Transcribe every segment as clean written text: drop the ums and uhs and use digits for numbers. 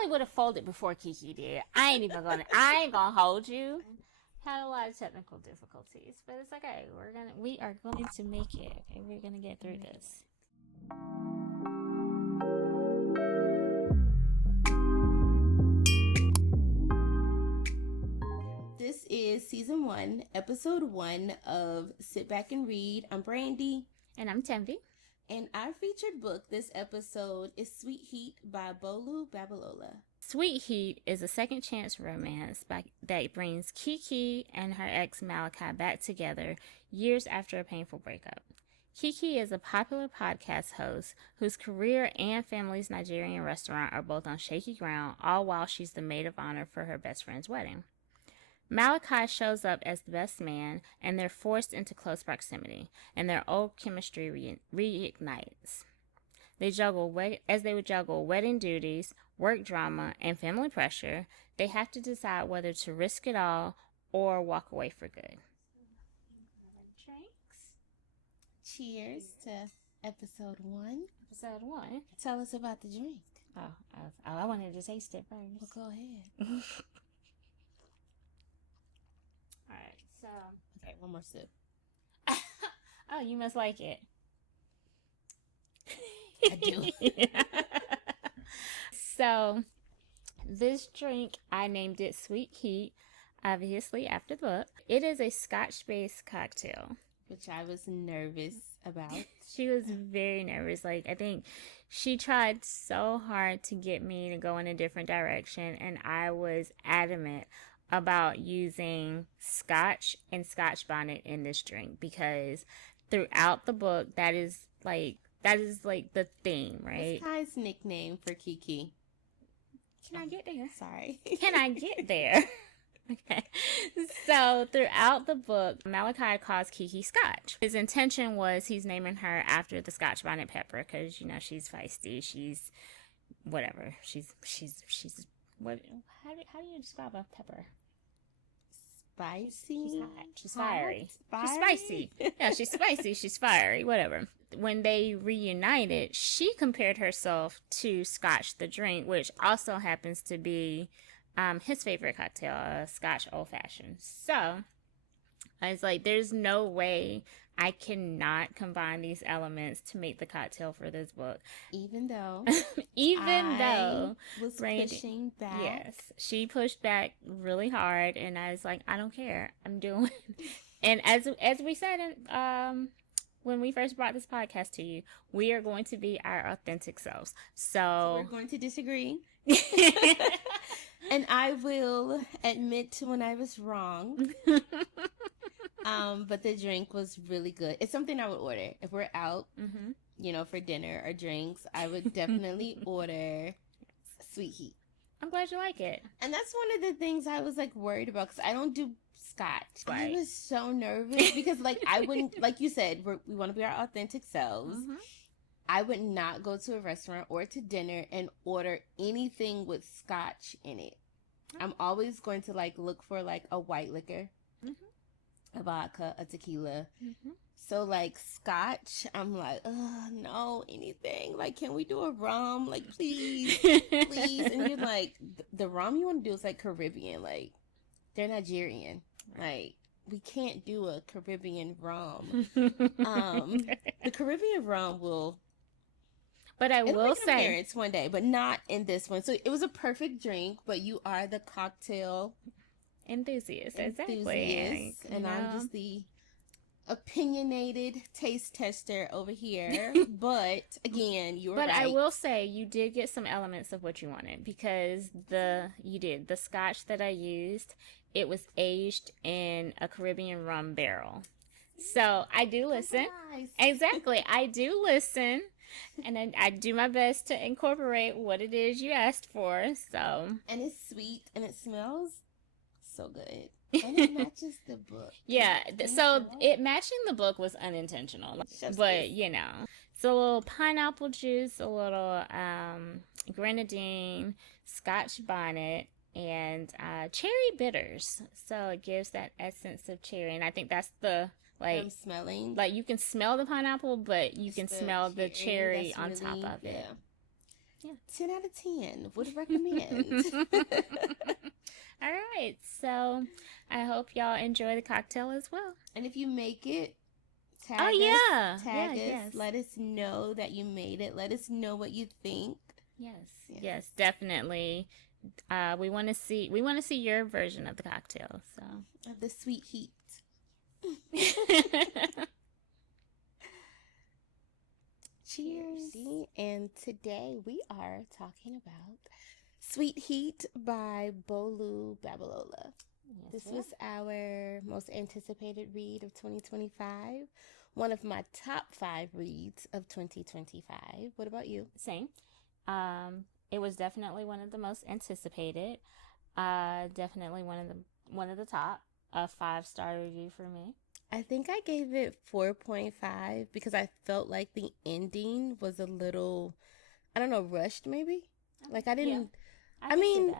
probably would have folded before Kiki did. I ain't gonna hold you. Had a lot of technical difficulties, but it's okay. We are going to make it. Okay, we're gonna get through this. This is season 1, episode 1 of Sit Back and Read. I'm Brandy. And I'm Tembi. And our featured book this episode is Sweet Heat by Bolu Babalola. Sweet Heat is a second chance romance that brings Kiki and her ex Malachi back together years after a painful breakup. Kiki is a popular podcast host whose career and family's Nigerian restaurant are both on shaky ground, all while she's the maid of honor for her best friend's wedding. Malachi shows up as the best man, and they're forced into close proximity, and their old chemistry reignites. As they would juggle wedding duties, work drama, and family pressure, they have to decide whether to risk it all or walk away for good. Drinks. Cheers to episode 1. Episode 1. Tell us about the drink. I wanted to taste it first. Well, go ahead. Alright, so... Okay, one more sip. Oh, you must like it. I do. So, this drink, I named it Sweet Heat, obviously after the book. It is a Scotch-based cocktail. Which I was nervous about. She was very nervous. Like, I think she tried so hard to get me to go in a different direction, and I was adamant about using Scotch and Scotch bonnet in this drink, because throughout the book, that is like the theme, right? It's Kai's nickname for Kiki. Can I get there? Sorry. Can I get there? Okay. So throughout the book, Malachi calls Kiki Scotch. His intention was he's naming her after the Scotch bonnet pepper, because she's feisty. She's whatever. She's what? How do you describe a pepper? Spicy. She's hot. She's fiery. Fiery? She's spicy. Yeah, she's spicy. She's fiery. Whatever. When they reunited, she compared herself to Scotch, the drink, which also happens to be his favorite cocktail, a Scotch old fashioned. So I was like, there's no way I cannot combine these elements to make the cocktail for this book. Even though I was Brandy, pushing back. Yes, she pushed back really hard, and I was like, I don't care. I'm doing. And as we said when we first brought this podcast to you, we are going to be our authentic selves. So we're going to disagree. And I will admit to when I was wrong. But the drink was really good. It's something I would order. If we're out, for dinner or drinks, I would definitely order Sweet Heat. I'm glad you like it. And that's one of the things I was worried about, because I don't do Scotch. Right. I was so nervous because I wouldn't, like you said, we want to be our authentic selves. Mm-hmm. I would not go to a restaurant or to dinner and order anything with Scotch in it. I'm always going to look for a white liquor, a vodka, a tequila. So Scotch, I'm oh no, anything. Can we do a rum? Please, please. And you're the rum you want to do is Caribbean. They're Nigerian. We can't do a Caribbean rum. The Caribbean rum will. But I will say, appearance one day, but not in this one. So it was a perfect drink, but you are the cocktail enthusiast. Exactly. And I'm just the opinionated taste tester over here. But again, you were right. But I will say you did get some elements of what you wanted, because the Scotch that I used, it was aged in a Caribbean rum barrel. So I do listen. Nice. Exactly. I do listen. And I do my best to incorporate what it is you asked for. So, and it's sweet and it smells so good. And it matches the book. Yeah. So it matching the book was unintentional, but it's a little pineapple juice, a little grenadine, Scotch bonnet, and cherry bitters. So it gives that essence of cherry, and I think that's the. I'm smelling. You can smell the pineapple, but you can smell the cherry on top of it. Yeah. 10 out of 10 would recommend. All right. So I hope y'all enjoy the cocktail as well. And if you make it, tag us. Yes. Let us know that you made it. Let us know what you think. Yes, definitely. We want to see your version of the cocktail. So of the sweet heat. Cheers. And today we are talking about Sweet Heat by Bolu Babalola. This was our most anticipated read of 2025. One of my top 5 reads of 2025. What about you? Same. It was definitely one of the most anticipated. Definitely one of the top. A 5-star review for me. I think I gave it 4.5 because I felt like the ending was a little, I don't know, rushed maybe. Like I didn't. Yeah, I mean,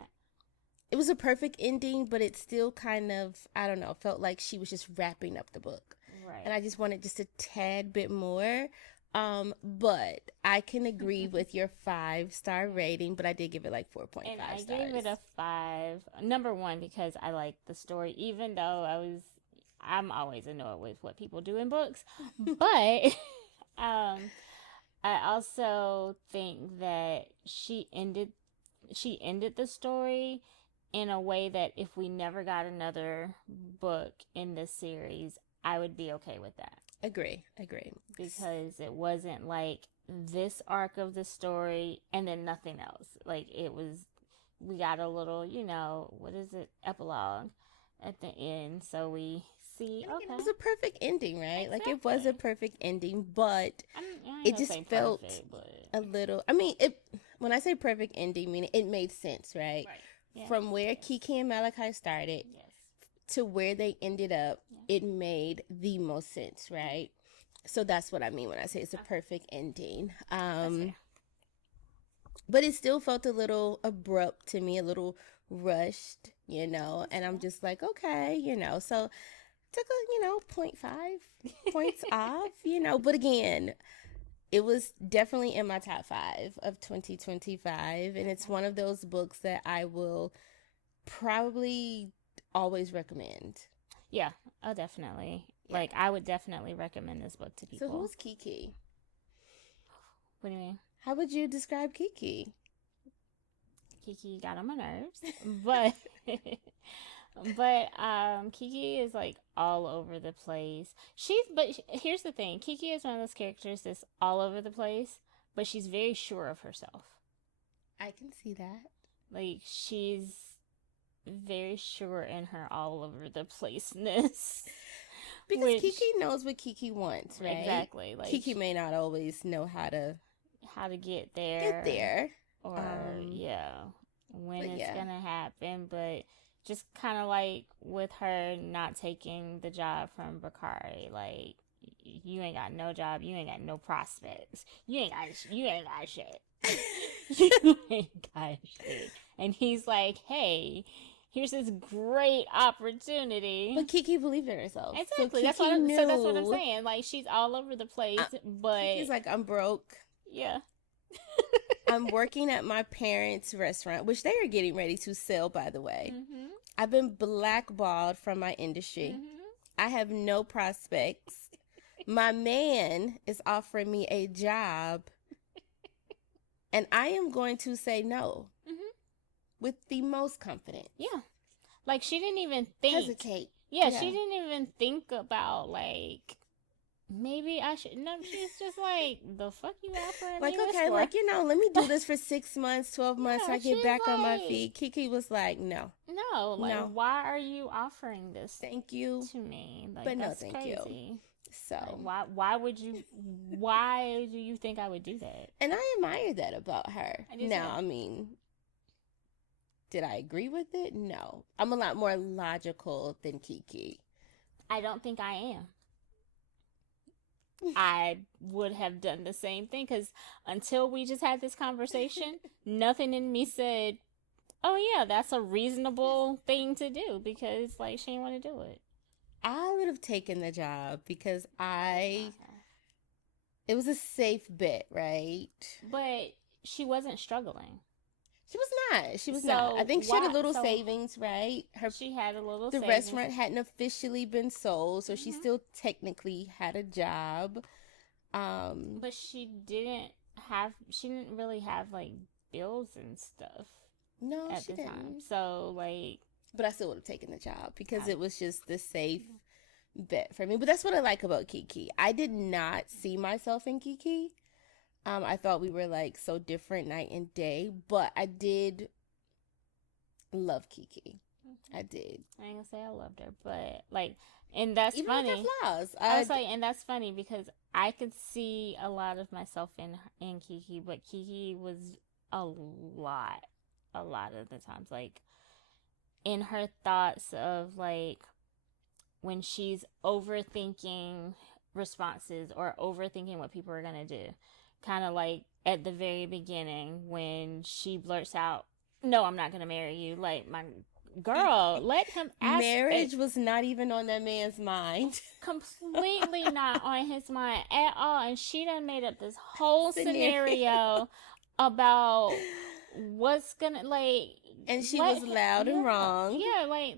it was a perfect ending, but it still kind of, I don't know, felt like she was just wrapping up the book. Right. And I just wanted just a tad bit more. But I can agree with your 5-star rating, but I did give it like 4.5 and I stars. gave it a 5. Number one, because I liked the story, even though I'm always annoyed with what people do in books. But I also think that she ended the story in a way that if we never got another book in this series, I would be okay with that. Agree. Because it wasn't like this arc of the story and then nothing else. Like we got a little, what is it, epilogue at the end. So we see, okay. It was a perfect ending, right? Exactly. Like it was a perfect ending, but it just felt a little, when I say perfect ending, meaning it made sense, right? Yeah. From where Kiki and Malachi started to where they ended up, it made the most sense, right? So that's what I mean when I say it's a perfect ending. But it still felt a little abrupt to me, a little rushed, and I'm just like, okay, so took a, 0.5 points off, but again, it was definitely in my top 5 of 2025, and it's one of those books that I will probably always recommend. Yeah, oh, definitely. Yeah. Like, I would definitely recommend this book to people. So who's Kiki? What do you mean? How would you describe Kiki? Kiki got on my nerves, but Kiki is like all over the place. Here's the thing. Kiki is one of those characters that's all over the place, but she's very sure of herself. I can see that. Like, she's very sure in her all over the placeness. Because Kiki knows what Kiki wants, right? Exactly. Like, Kiki may not always know how to get there. Or when it's gonna happen, but just kind of like with her not taking the job from Bakari, like, you ain't got no job, you ain't got no prospects, you ain't got shit. You ain't got shit. And he's like, hey, here's this great opportunity. But Kiki believed in herself. Exactly. So that's what I'm saying. Like, she's all over the place, but Kiki's like, I'm broke. Yeah. I'm working at my parents' restaurant, which they are getting ready to sell, by the way. Mm-hmm. I've been blackballed from my industry. Mm-hmm. I have no prospects. My man is offering me a job, and I am going to say no with the most confidence. Yeah. Like, she didn't even hesitate. Yeah, she didn't even think about, like, maybe I should. No, she's just like, the fuck you offering like, me okay, for? like, let me do this for 6 months, 12 months, so I get back on my feet. Kiki was like, no. No, like, why are you offering this? Thank you to me, like, but that's no, thank crazy. you. So like, why do you think I would do that? And I admire that about her. Now, I mean, did I agree with it? No. I'm a lot more logical than Kiki. I don't think I am. I would have done the same thing, because until we just had this conversation, nothing in me said, oh yeah, that's a reasonable thing to do, because, like, she didn't want to do it. I would have taken the job because it was a safe bet, right? But she wasn't struggling. She was not. She was not. I think she had a little savings, right? She had a little the savings. restaurant hadn't officially been sold, so she still technically had a job. But she didn't really have like bills and stuff. No, at she the didn't. time. So like, but I still would have taken the job because it was just the safe bet for me. But that's what I like about Kiki. I did not see myself in Kiki. I thought we were like so different night and day, but I did love Kiki. I did. I ain't gonna say I loved her, but like, and that's even funny. With her flaws. I was like, and that's funny because I could see a lot of myself in Kiki, but Kiki was a lot of the times, like in her thoughts of like when she's overthinking responses or overthinking what people are gonna do, kind of like at the very beginning when she blurts out, "No, I'm not gonna marry you." Like, my girl, let him ask. Marriage was not even on that man's mind. Completely not on his mind at all. And she done made up this whole scenario about what's gonna, like, and she was loud and wrong. Yeah, like,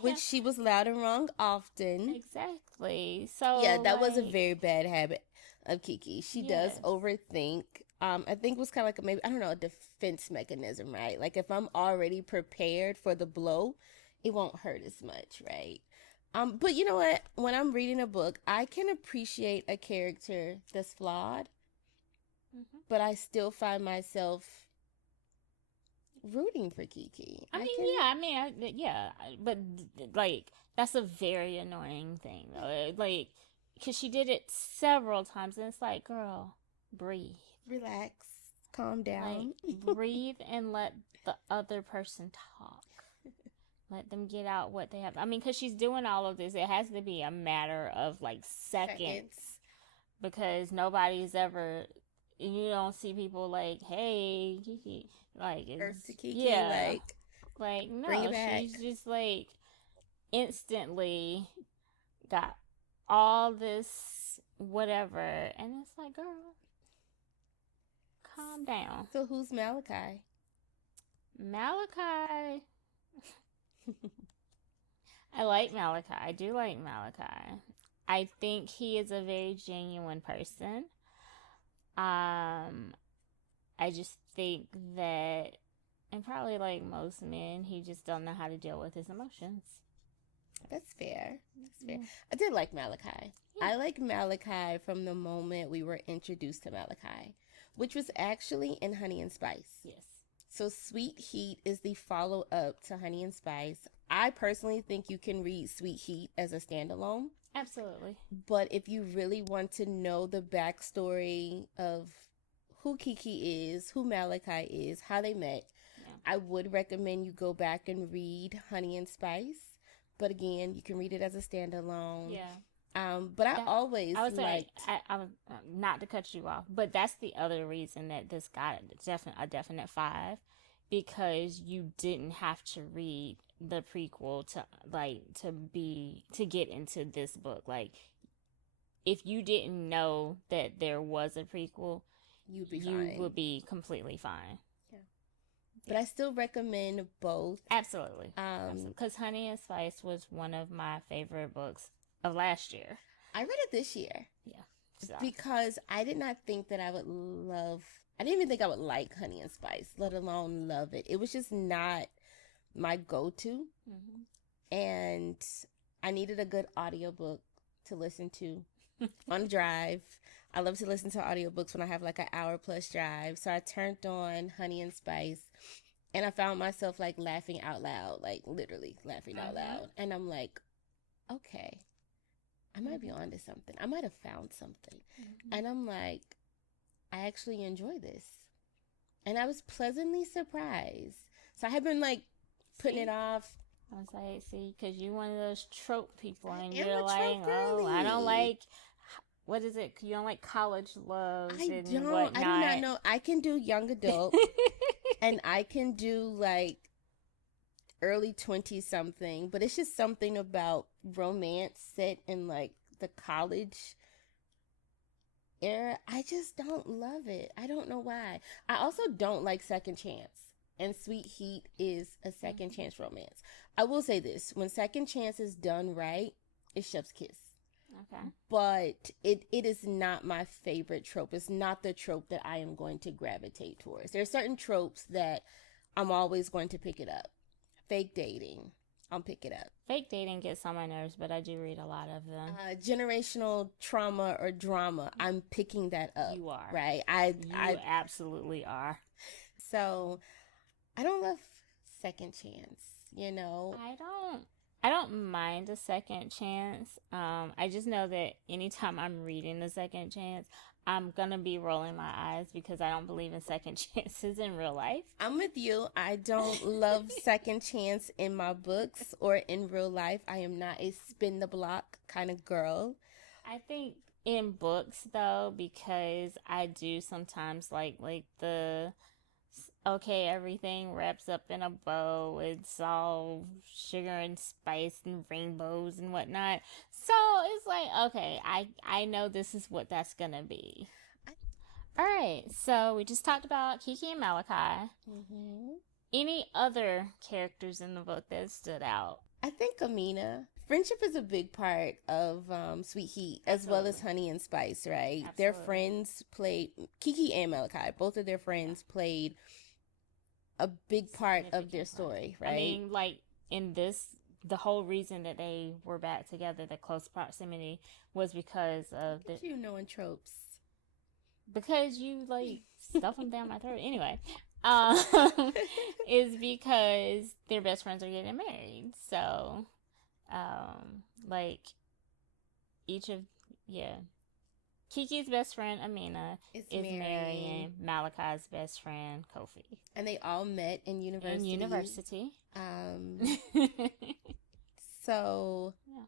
which she was loud and wrong often. Exactly. So yeah, that was a very bad habit of Kiki. She does overthink. I think it was kind of like a defense mechanism, right? Like if I'm already prepared for the blow, it won't hurt as much, right? But you know what? When I'm reading a book, I can appreciate a character that's flawed, but I still find myself rooting for Kiki. But like that's a very annoying thing, though. Like, because she did it several times, and it's like, girl, breathe. Relax, calm down, like, breathe and let the other person talk. Let them get out what they have. I mean, because she's doing all of this, it has to be a matter of like seconds. Because nobody's ever, you don't see people like, "Hey, Kiki," like, to Kiki, like no, bring it back. She's just like instantly got all this whatever, and it's like, girl, calm down. So who's Malachi? Malachi. I like Malachi. I do like Malachi. I think he is a very genuine person. I just think that, and probably like most men, he just don't know how to deal with his emotions. That's fair. I did like Malachi. Yeah. I like Malachi from the moment we were introduced to Malachi, which was actually in Honey and Spice. Yes. So Sweet Heat is the follow-up to Honey and Spice. I personally think you can read Sweet Heat as a standalone. Absolutely. But if you really want to know the backstory of who Kiki is, who Malachi is, how they met, I would recommend you go back and read Honey and Spice. But again, you can read it as a standalone. Yeah. But I always liked... I was not to cut you off, but that's the other reason that this got a definite 5, because you didn't have to read the prequel to get into this book. Like, if you didn't know that there was a prequel, you would be completely fine. But I still recommend both. Absolutely. Because Honey and Spice was one of my favorite books of last year. I read it this year. Yeah. So. Because I did not think that I didn't even think I would like Honey and Spice, let alone love it. It was just not my go-to. Mm-hmm. And I needed a good audiobook to listen to on a drive. I love to listen to audiobooks when I have like an hour plus drive. So I turned on Honey and Spice, and I found myself like laughing out loud, like literally laughing out loud. And I'm like, okay, I might be onto something. I might have found something. Mm-hmm. And I'm like, I actually enjoy this. And I was pleasantly surprised. So I had been like putting it off. I was like, see, because you're one of those trope people, and you're like, oh, I don't like, what is it? You don't like college love and whatnot. I do not know. I can do young adult, and I can do like early 20-something, but it's just something about romance set in like the college era, I just don't love it. I don't know why. I also don't like Second Chance. And Sweet Heat is a second chance romance. I will say this. When Second Chance is done right, it's chef's kiss. Okay. But it is not my favorite trope. It's not the trope that I am going to gravitate towards. There are certain tropes that I'm always going to pick it up. Fake dating, I'll pick it up. Fake dating gets on my nerves, but I do read a lot of them. Generational trauma or drama, I'm picking that up. You are. Right? You absolutely are. So, I don't love Second Chance, you know? I don't mind a second chance. I just know that anytime I'm reading a second chance, I'm gonna be rolling my eyes because I don't believe in second chances in real life. I'm with you. I don't love second chance in my books or in real life. I am not a spin the block kind of girl. I think in books though, because I do sometimes like the okay, everything wraps up in a bow. It's all sugar and spice and rainbows and whatnot. So it's like, okay, I know this is what that's gonna be. All right, so we just talked about Kiki and Malachi. Mm-hmm. Any other characters in the book that stood out? I think Amina. Friendship is a big part of Sweet Heat, as well as Honey and Spice, right? Absolutely. Their friends played, Kiki and Malachi, both of their friends played a big part of their story, right? I mean, like, in this, the whole reason that they were back together, the close proximity, was because of the... You knowing tropes. Because you, like, stuff them down my throat. Anyway, is because their best friends are getting married. So, like, each of... Yeah. Kiki's best friend, Amina, is marrying Malachi's best friend, Kofi. And they all met in university. So, yeah.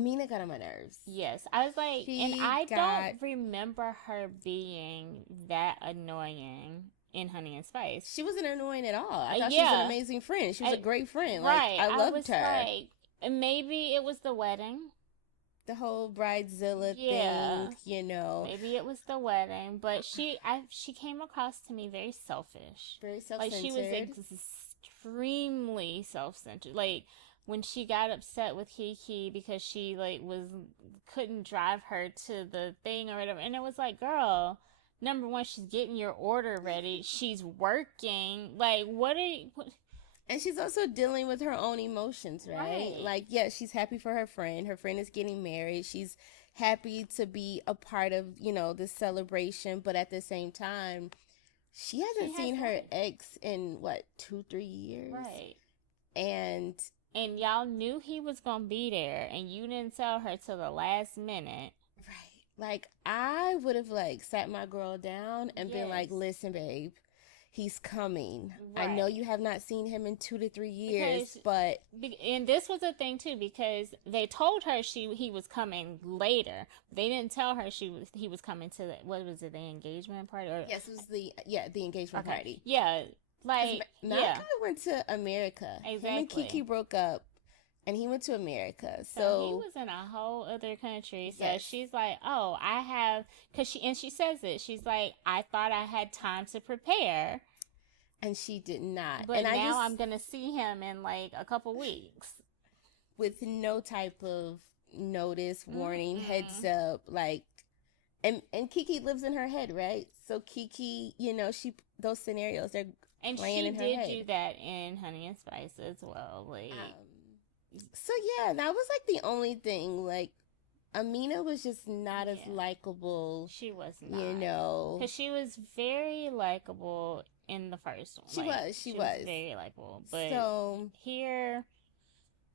Mina got on my nerves. Yes. I was like, I don't remember her being that annoying in Honey and Spice. She wasn't annoying at all. I thought she was an amazing friend. She was a great friend. Right. Like, I loved her. Like, maybe it was the wedding. The whole bridezilla thing, you know. Maybe it was the wedding, but she came across to me very selfish. Very self-centered. Like, she was extremely self-centered. Like, when she got upset with Kiki because she, like, couldn't drive her to the thing or whatever. And it was like, girl, number one, she's getting your order ready. She's working. Like, what? And she's also dealing with her own emotions, right? Like, yeah, she's happy for her friend. Her friend is getting married. She's happy to be a part of, you know, the celebration. But at the same time, she hasn't seen her ex in, 2-3 years? Right. And y'all knew he was going to be there, and you didn't tell her till the last minute. Right. Like, I would have, like, sat my girl down and been like, listen, babe. He's coming. Right. I know you have not seen him in 2 to 3 years, but... And this was a thing, too, because they told her he was coming later. They didn't tell her he was coming to, what was it, the engagement party? Yes, it was the engagement party. Yeah, like, Malachi went to America. Exactly. Him and Kiki broke up, and he went to America. So he was in a whole other country. So she's like, oh, I have... She says it. She's like, I thought I had time to prepare. And she did not. But now I'm going to see him in, like, a couple weeks. With no type of notice, warning, heads up, like... And Kiki lives in her head, right? So Kiki, you know, those scenarios, they're playing in her head. And she did do that in Honey and Spice as well. Like... So, yeah, that was, like, the only thing. Like, Amina was just not as likable. She was not. You know. Because she was very likable in the first one. She was. Very likable. But so, here,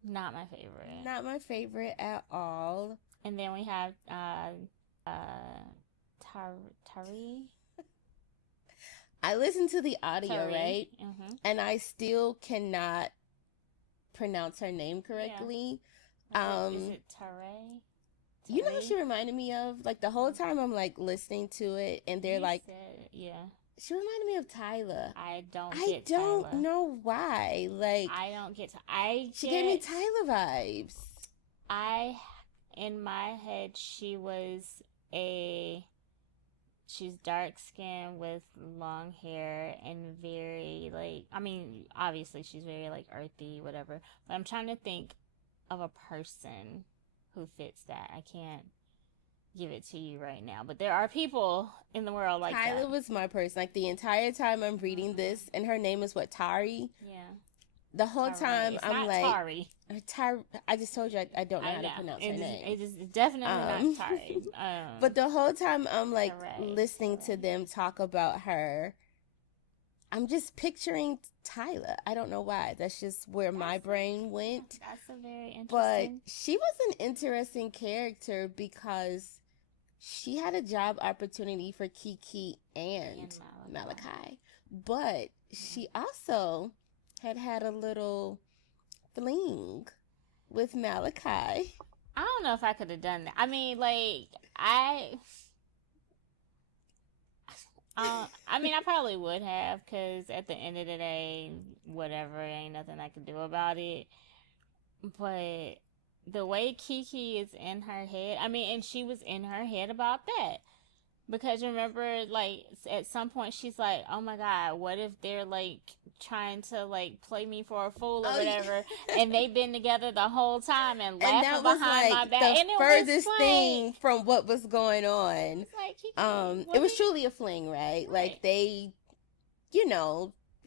not my favorite. Not my favorite at all. And then we have Tari. I listened to the audio, right? Mm-hmm. And I still cannot pronounce her name correctly. Yeah. Is it Tare? You know who she reminded me of? Like, the whole time I'm, like, listening to it, and they're she reminded me of Tyler. I don't know why. Like, I don't get she gave me Tyler vibes. I in my head, she's dark skinned with long hair and very like, I mean, obviously she's very like earthy, whatever. But I'm trying to think of a person who fits that. I can't give it to you right now, but there are people in the world like Kyla that. was my person. Like the entire time I'm reading this, and her name is what, Tari? Yeah. The whole time It's I'm not like, Tari. Tari. I just told you I don't know how to pronounce her name. It is definitely not Tari. But the whole time I'm like correct, listening to them talk about her, I'm just picturing Tyla. I don't know why. That's just where my brain went. That's a very interesting. But she was an interesting character because she had a job opportunity for Kiki and Malachi. But she also had a little fling with Malachi. I don't know if I could have done that. I mean, like, I probably would have, because at the end of the day, whatever, ain't nothing I could do about it. But the way Kiki is in her head, I mean, and she was in her head about that. Because remember, like, at some point she's like, oh my God, what if they're, like, trying to, like, play me for a fool or whatever, and they've been together the whole time and laughing behind my back. And it was furthest like, thing from what was going on. Like, Kiki, it was truly a fling, right? Like, they,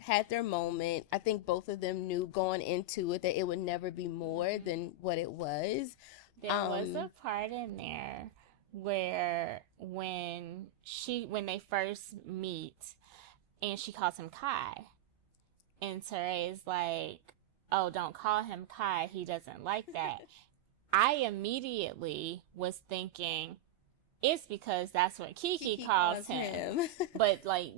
had their moment. I think both of them knew going into it that it would never be more than what it was. There was a part in there where when they first meet and she calls him Kai, and Tere's like, oh, don't call him Kai, he doesn't like that. I immediately was thinking it's because that's what Kiki calls him. But like,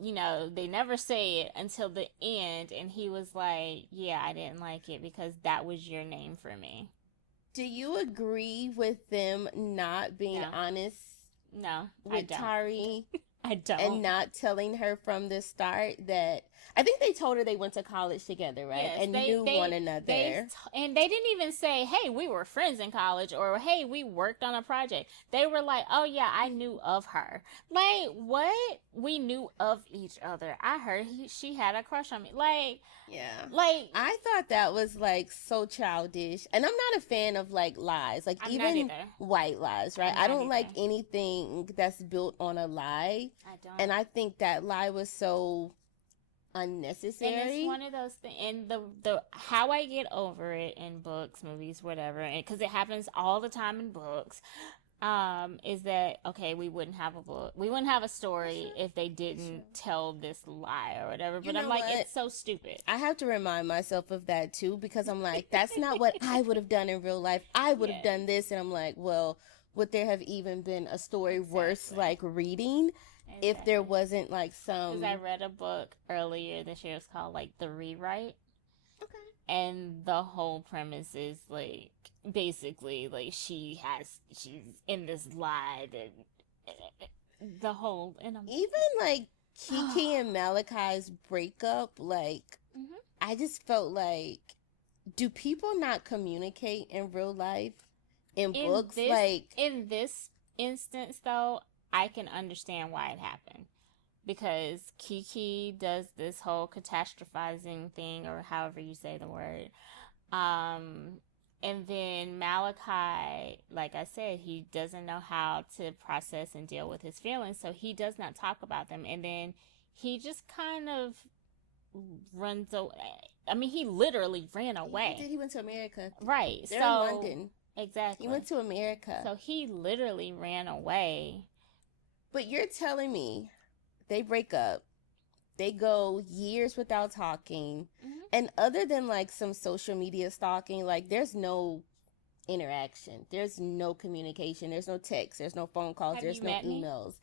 they never say it until the end, and he was like, yeah, I didn't like it because that was your name for me. Do you agree with them not being honest? No, with Tari? I don't. And not telling her from the start that, I think they told her they went to college together, right? Yes, and knew one another. And they didn't even say, hey, we were friends in college, or hey, we worked on a project. They were like, oh yeah, I knew of her. Like, what? We knew of each other. I heard she had a crush on me. Like, yeah. Like, I thought that was like so childish. And I'm not a fan of like lies. Like, even white lies, right? I don't like anything that's built on a lie. I don't. And I think that lie was so unnecessary. And it's one of those things. And the how I get over it in books, movies, whatever, and because it happens all the time in books, is that okay? We wouldn't have a book, we wouldn't have a story if they didn't tell this lie or whatever. But I'm like, it's so stupid. I have to remind myself of that too, because I'm like, that's not what I would have done in real life. I would have done this, and I'm like, well, would there have even been a story worth like reading? Exactly. If there wasn't like some... Because I read a book earlier this year. It's called like The Rewrite. Okay. And the whole premise is like, basically, like she's in this lie that the whole... And even like Kiki and Malachi's breakup, like, I just felt like, do people not communicate in real life? In books? Like, in this instance though, I can understand why it happened, because Kiki does this whole catastrophizing thing, or however you say the word, and then Malachi, like I said, he doesn't know how to process and deal with his feelings, so he does not talk about them, and then he just kind of runs away. I mean, he literally ran away. He went to America, right? They're in London. Exactly. He went to America, so he literally ran away. But you're telling me they break up, they go years without talking, and other than like some social media stalking, like there's no interaction, there's no communication, there's no text, there's no phone calls, there's no emails.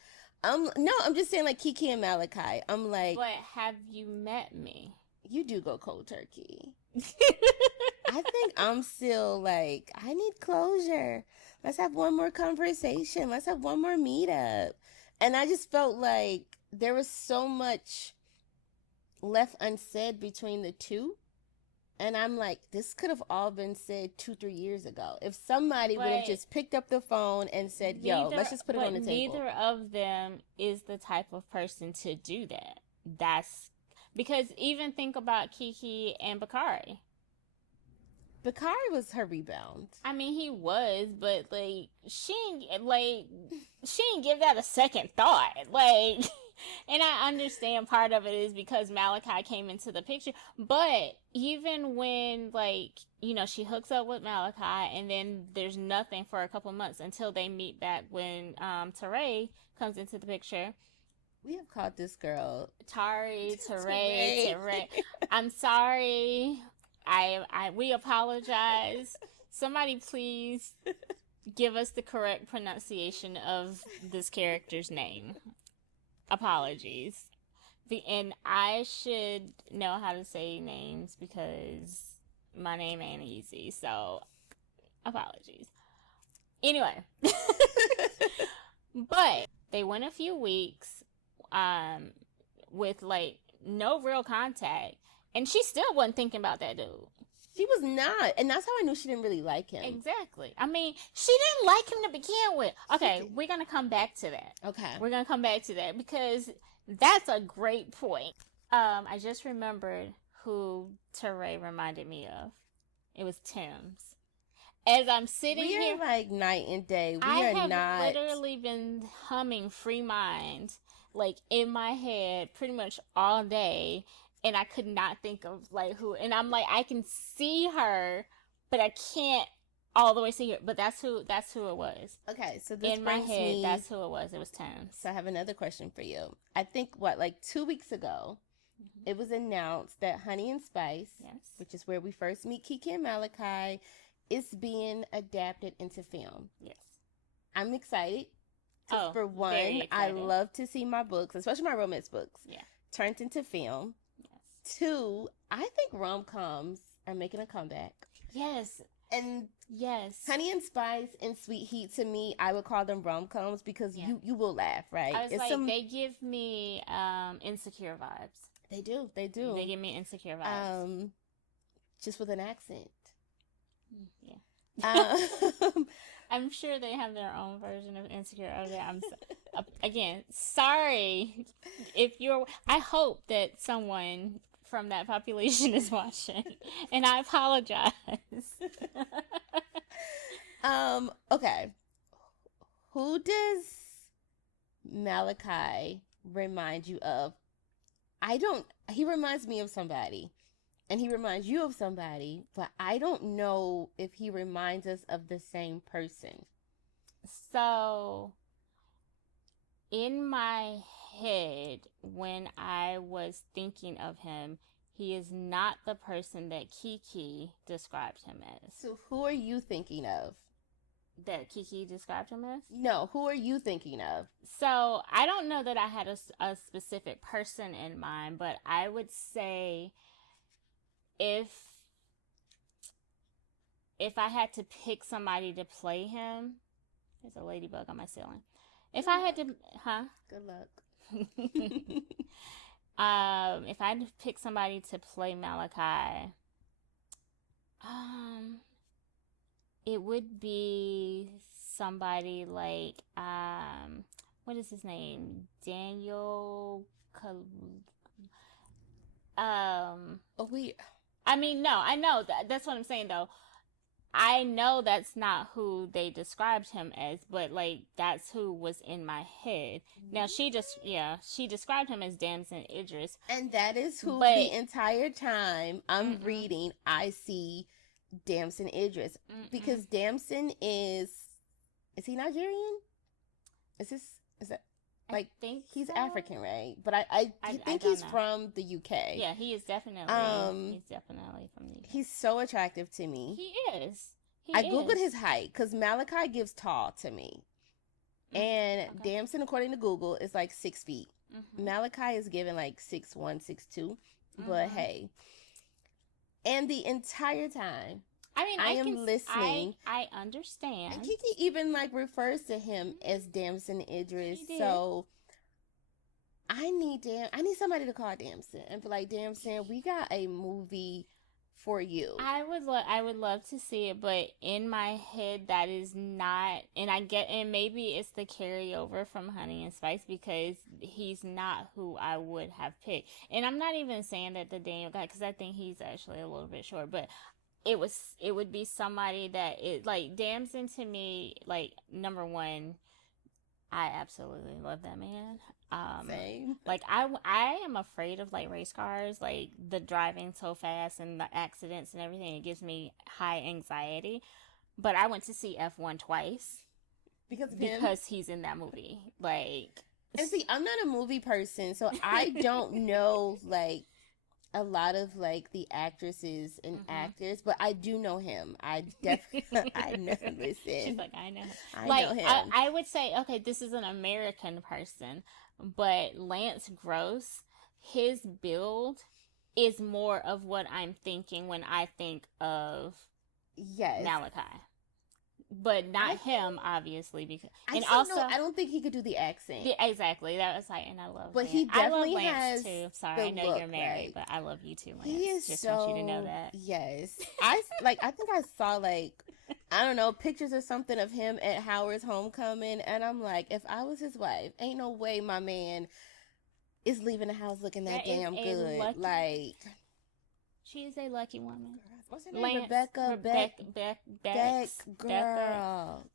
No, I'm just saying, like Kiki and Malachi. I'm like, but have you met me? You do go cold turkey. I think I'm still like, I need closure. Let's have one more conversation. Let's have one more meetup. And I just felt like there was so much left unsaid between the two. And I'm like, this could have all been said 2-3 years ago. If somebody would have just picked up the phone and said, yo, let's just put it on the table. Neither of them is the type of person to do that. That's because even think about Kiki and Bakari. Bakari was her rebound. I mean, he was, but like she didn't give that a second thought. Like, and I understand part of it is because Malachi came into the picture, but even when like she hooks up with Malachi, and then there's nothing for a couple months until they meet back when Teray comes into the picture. We have called this girl Teray. I'm sorry. We apologize. Somebody please give us the correct pronunciation of this character's name. Apologies. And I should know how to say names because my name ain't easy. So, apologies. Anyway. But they went a few weeks with like no real contact. And she still wasn't thinking about that dude. She was not. And that's how I knew she didn't really like him. Exactly. I mean, she didn't like him to begin with. Okay, we're going to come back to that. Okay. We're going to come back to that because that's a great point. I just remembered who Teray reminded me of. It was Tim's. As I'm sitting here. We're like night and day. I have literally been humming Free Mind like in my head pretty much all day. And I could not think of like who, and I'm like, I can see her, but I can't all the way see her. But that's who it was. Okay, so this in my head, that's who it was. It was Tim. So I have another question for you. I think like 2 weeks ago, it was announced that Honey and Spice, which is where we first meet Kiki and Malachi, is being adapted into film. Yes, I'm excited. For one, I love to see my books, especially my romance books, turned into film. 2, I think rom-coms are making a comeback. Yes. And Honey and Spice and Sweet Heat, to me, I would call them rom-coms because you will laugh, right? I was they give me Insecure vibes. They do. They give me Insecure vibes. Just with an accent. Yeah. I'm sure they have their own version of Insecure. Again, sorry if I hope that someone from that population is watching, and I apologize. Okay. Who does Malachi remind you of? He reminds me of somebody. And he reminds you of somebody, but I don't know if he reminds us of the same person. So, in my head, when I was thinking of him, he is not the person that Kiki described him as. So, who are you thinking of? That Kiki described him as? No, who are you thinking of? So, I don't know that I had a specific person in mind, but I would say if I had to pick somebody to play him, there's a ladybug on my ceiling. If I had to, Good luck. If I had to pick somebody to play Malachi, it would be somebody like, what is his name? Daniel. I mean, no, I know that's what I'm saying though. I know that's not who they described him as, but like that's who was in my head. Now she described him as Damson Idris, and that is who the entire time I'm reading I see Damson Idris because Damson is he Nigerian? Is that? Like, I think he's African, right? But I think he's from the UK. Yeah, he is definitely. He's definitely from the UK. He's so attractive to me. He is. I googled his height because Malachi gives tall to me, and Damson, according to Google, is like 6 feet. Malachi is given like 6'1", 6'2", but hey, and the entire time. I mean, I am listening. I understand. And Kiki even like refers to him as Damson Idris. So I need somebody to call Damson and be like, Damson, we got a movie for you? I would love to see it, but in my head that is not, and maybe it's the carryover from Honey and Spice, because he's not who I would have picked. And I'm not even saying that the Daniel guy, because I think he's actually a little bit short, but it would be somebody that it like Damson to me, like, number one, I absolutely love that man. Same. Like I am afraid of like race cars, like the driving so fast and the accidents and everything. It gives me high anxiety. But I went to see F1 twice Because of him? because he's in that movie. Like, And see, I'm not a movie person, so I don't know like a lot of like the actresses and actors, but I do know him. I definitely I know. Listen, she's like, I know him. I Like, know him. I would say, okay, this is an American person, but Lance Gross, his build is more of what I'm thinking when I think of Yes. Malachi. But not him, obviously, because I don't think he could do the accent. Yeah, exactly. That was like, and I love. But Lance. he definitely I love Lance has too. Sorry, the I know look, you're married, like, but I love you too, Lance. he is Just so, want you to know that. Yes, I think I saw like, I don't know, pictures or something of him at Howard's homecoming, and I'm like, if I was his wife, ain't no way my man is leaving the house looking that damn good. Like, she is a lucky woman. What's her name? Lance, Rebecca Beck. Girl.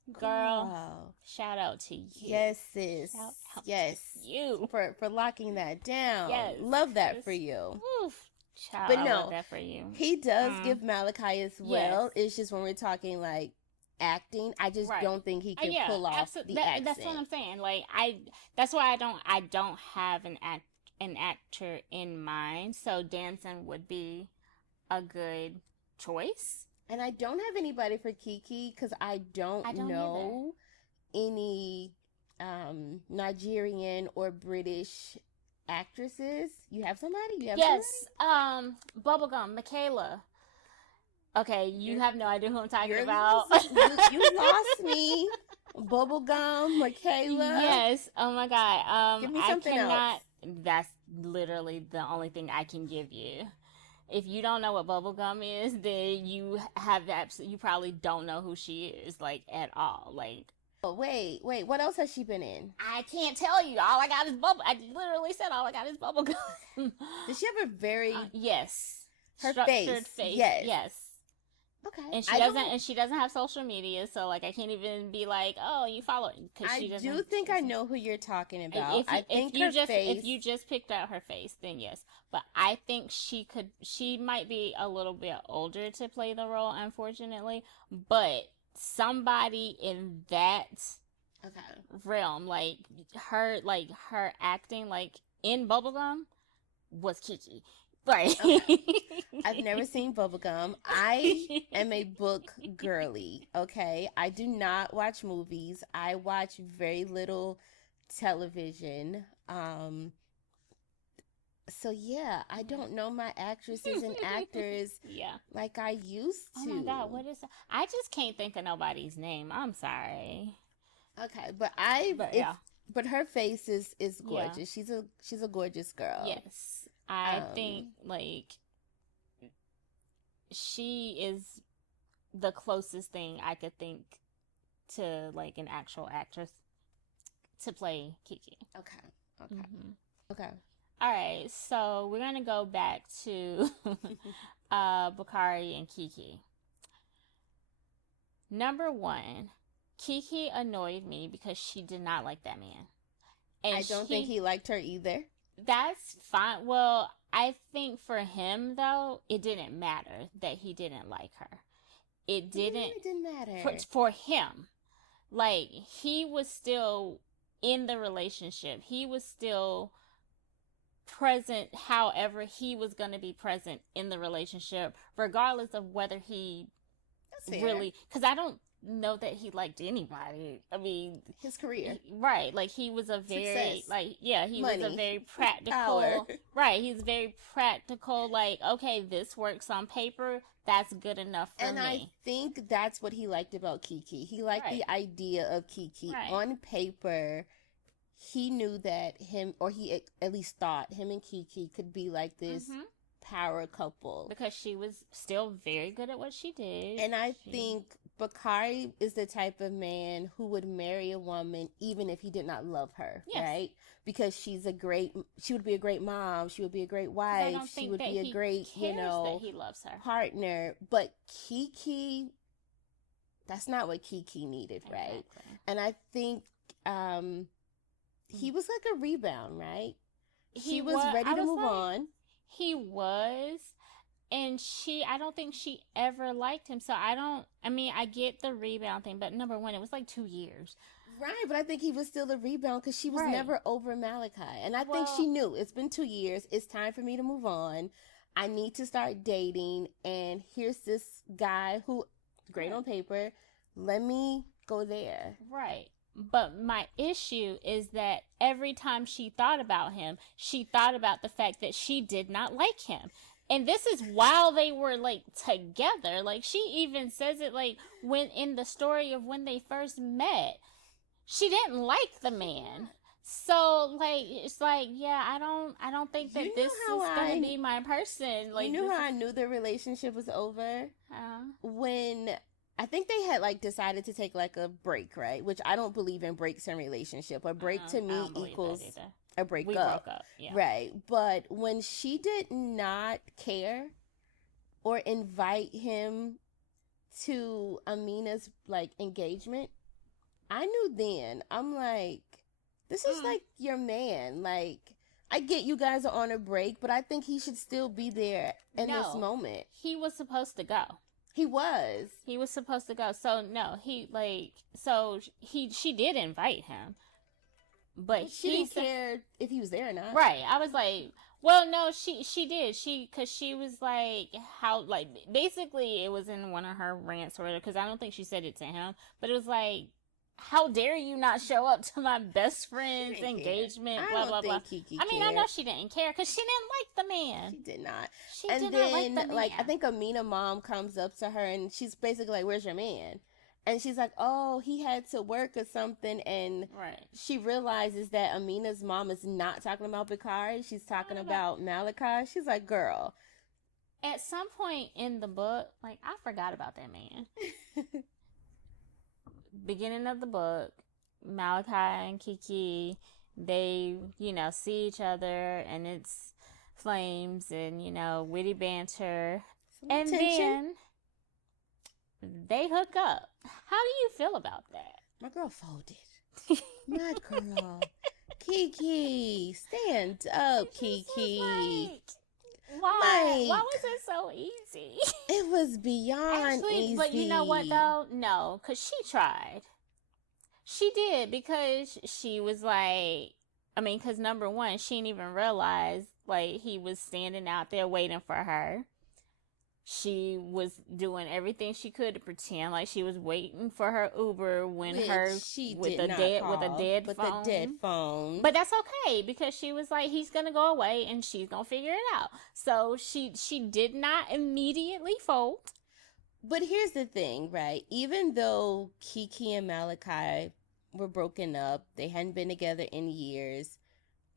Shout out to you. Yes, sis. Shout out yes, to you for locking that down. Yes, love that for you. Oof. Child, but I no, love that for you. He does give Malachi as well. Yes. It's just when we're talking like acting, I just don't think he can pull off the accent. That's what I'm saying. Like that's why I don't have an actor in mind. So Damson would be a good choice. And I don't have anybody for Kiki because I don't know any Nigerian or British actresses. You have somebody? Yes. Bubblegum, Michaela. Okay, you have no idea who I'm talking about. You lost me. Bubblegum, Michaela. Yes. Oh my God. Give me something else. That's literally the only thing I can give you. If you don't know what bubblegum is, then you probably don't know who she is, like, at all. Like, oh, wait, what else has she been in? I can't tell you. All I got is I literally said all I got is bubblegum. Does she have a very yes, her structured face? Yes. Okay. And she doesn't have social media, so like I can't even be like, oh, you follow. I do think I know who you're talking about. If you just picked out her face, then yes. But I think she might be a little bit older to play the role, unfortunately. But somebody in that realm, like her acting, like in Bubblegum, was Kiki. Right. Okay. I've never seen Bubblegum. I am a book girly, okay? I do not watch movies. I watch very little television. So yeah, I don't know my actresses and actors like I used to. Oh my God, what is that? I just can't think of nobody's name. I'm sorry. Okay, but her face is gorgeous. Yeah. She's a gorgeous girl. Yes. I think, like, she is the closest thing I could think to, like, an actual actress to play Kiki. Okay. Okay. All right, so we're going to go back to Bakari and Kiki. Number one, Kiki annoyed me because she did not like that man. And I don't think he liked her either. That's fine. Well, I think for him, though, it didn't matter that he didn't like her. It didn't matter. For him. Like, he was still in the relationship. He was still present however he was going to be present in the relationship, regardless of whether he really... Because I don't know that he liked anybody. I mean, his career, right? Like he was a very success. He was a very practical power. Right, he's very practical. Like, okay, this works on paper, that's good enough for me. I think that's what he liked about Kiki. He liked the idea of Kiki on paper. He knew that he at least thought him and Kiki could be like this power couple. Because she was still very good at what she did. And I think Bakari is the type of man who would marry a woman even if he did not love her, right? Because she would be a great mom, she would be a great wife, she would be a great, that he loves her. partner. But Kiki, that's not what Kiki needed, right? And I think he was like a rebound, right? He was ready to move on. He was. And I don't think she ever liked him. So I get the rebound thing, but number one, it was like 2 years. Right, but I think he was still a rebound because she was never over Malachi. And I think she knew, it's been 2 years, it's time for me to move on. I need to start dating, and here's this guy who, great on paper, let me go there. Right. But my issue is that every time she thought about him, she thought about the fact that she did not like him. And this is while they were, like, together. Like, she even says it, like, when in the story of when they first met. She didn't like the man. So, like, it's like, yeah, I don't think that this is going to be my person. Like, you knew how I knew the relationship was over? When I think they had, like, decided to take, like, a break, right? Which I don't believe in breaks in relationship. A break to me equals a breakup. We broke up, yeah. Right. But when she did not care or invite him to Amina's, like, engagement, I knew then. I'm like, this is like your man. Like, I get you guys are on a break, but I think he should still be there in this moment. He was supposed to go. He was. He was supposed to go. So no, she did invite him. But she didn't care if he was there or not. Right. I was like, well, no, she did. Because she was like, basically it was in one of her rants or whatever, because I don't think she said it to him, but it was like, how dare you not show up to my best friend's engagement, blah, blah, blah. I know she didn't care because she didn't like the man. She did not. She did not like the man. Like, I think Amina mom comes up to her and she's basically like, where's your man? And she's like, oh, he had to work or something. And she realizes that Amina's mom is not talking about Bakari. She's talking about Malachi. She's like, girl. At some point in the book, like, I forgot about that man. Beginning of the book, Malachi and Kiki, they, see each other and it's flames and, witty banter. And then they hook up. How do you feel about that? My girl folded. My girl. Kiki. Stand up, Kiki. Why was it so easy? It was beyond easy. But you know what, though? No, because she tried. She did, because she was like, because number one, she didn't even realize, like, he was standing out there waiting for her. She was doing everything she could to pretend like she was waiting for her Uber with a dead phone. But that's okay, because she was like, he's gonna go away and she's gonna figure it out. So she did not immediately fold. But here's the thing, right? Even though Kiki and Malachi were broken up, they hadn't been together in years.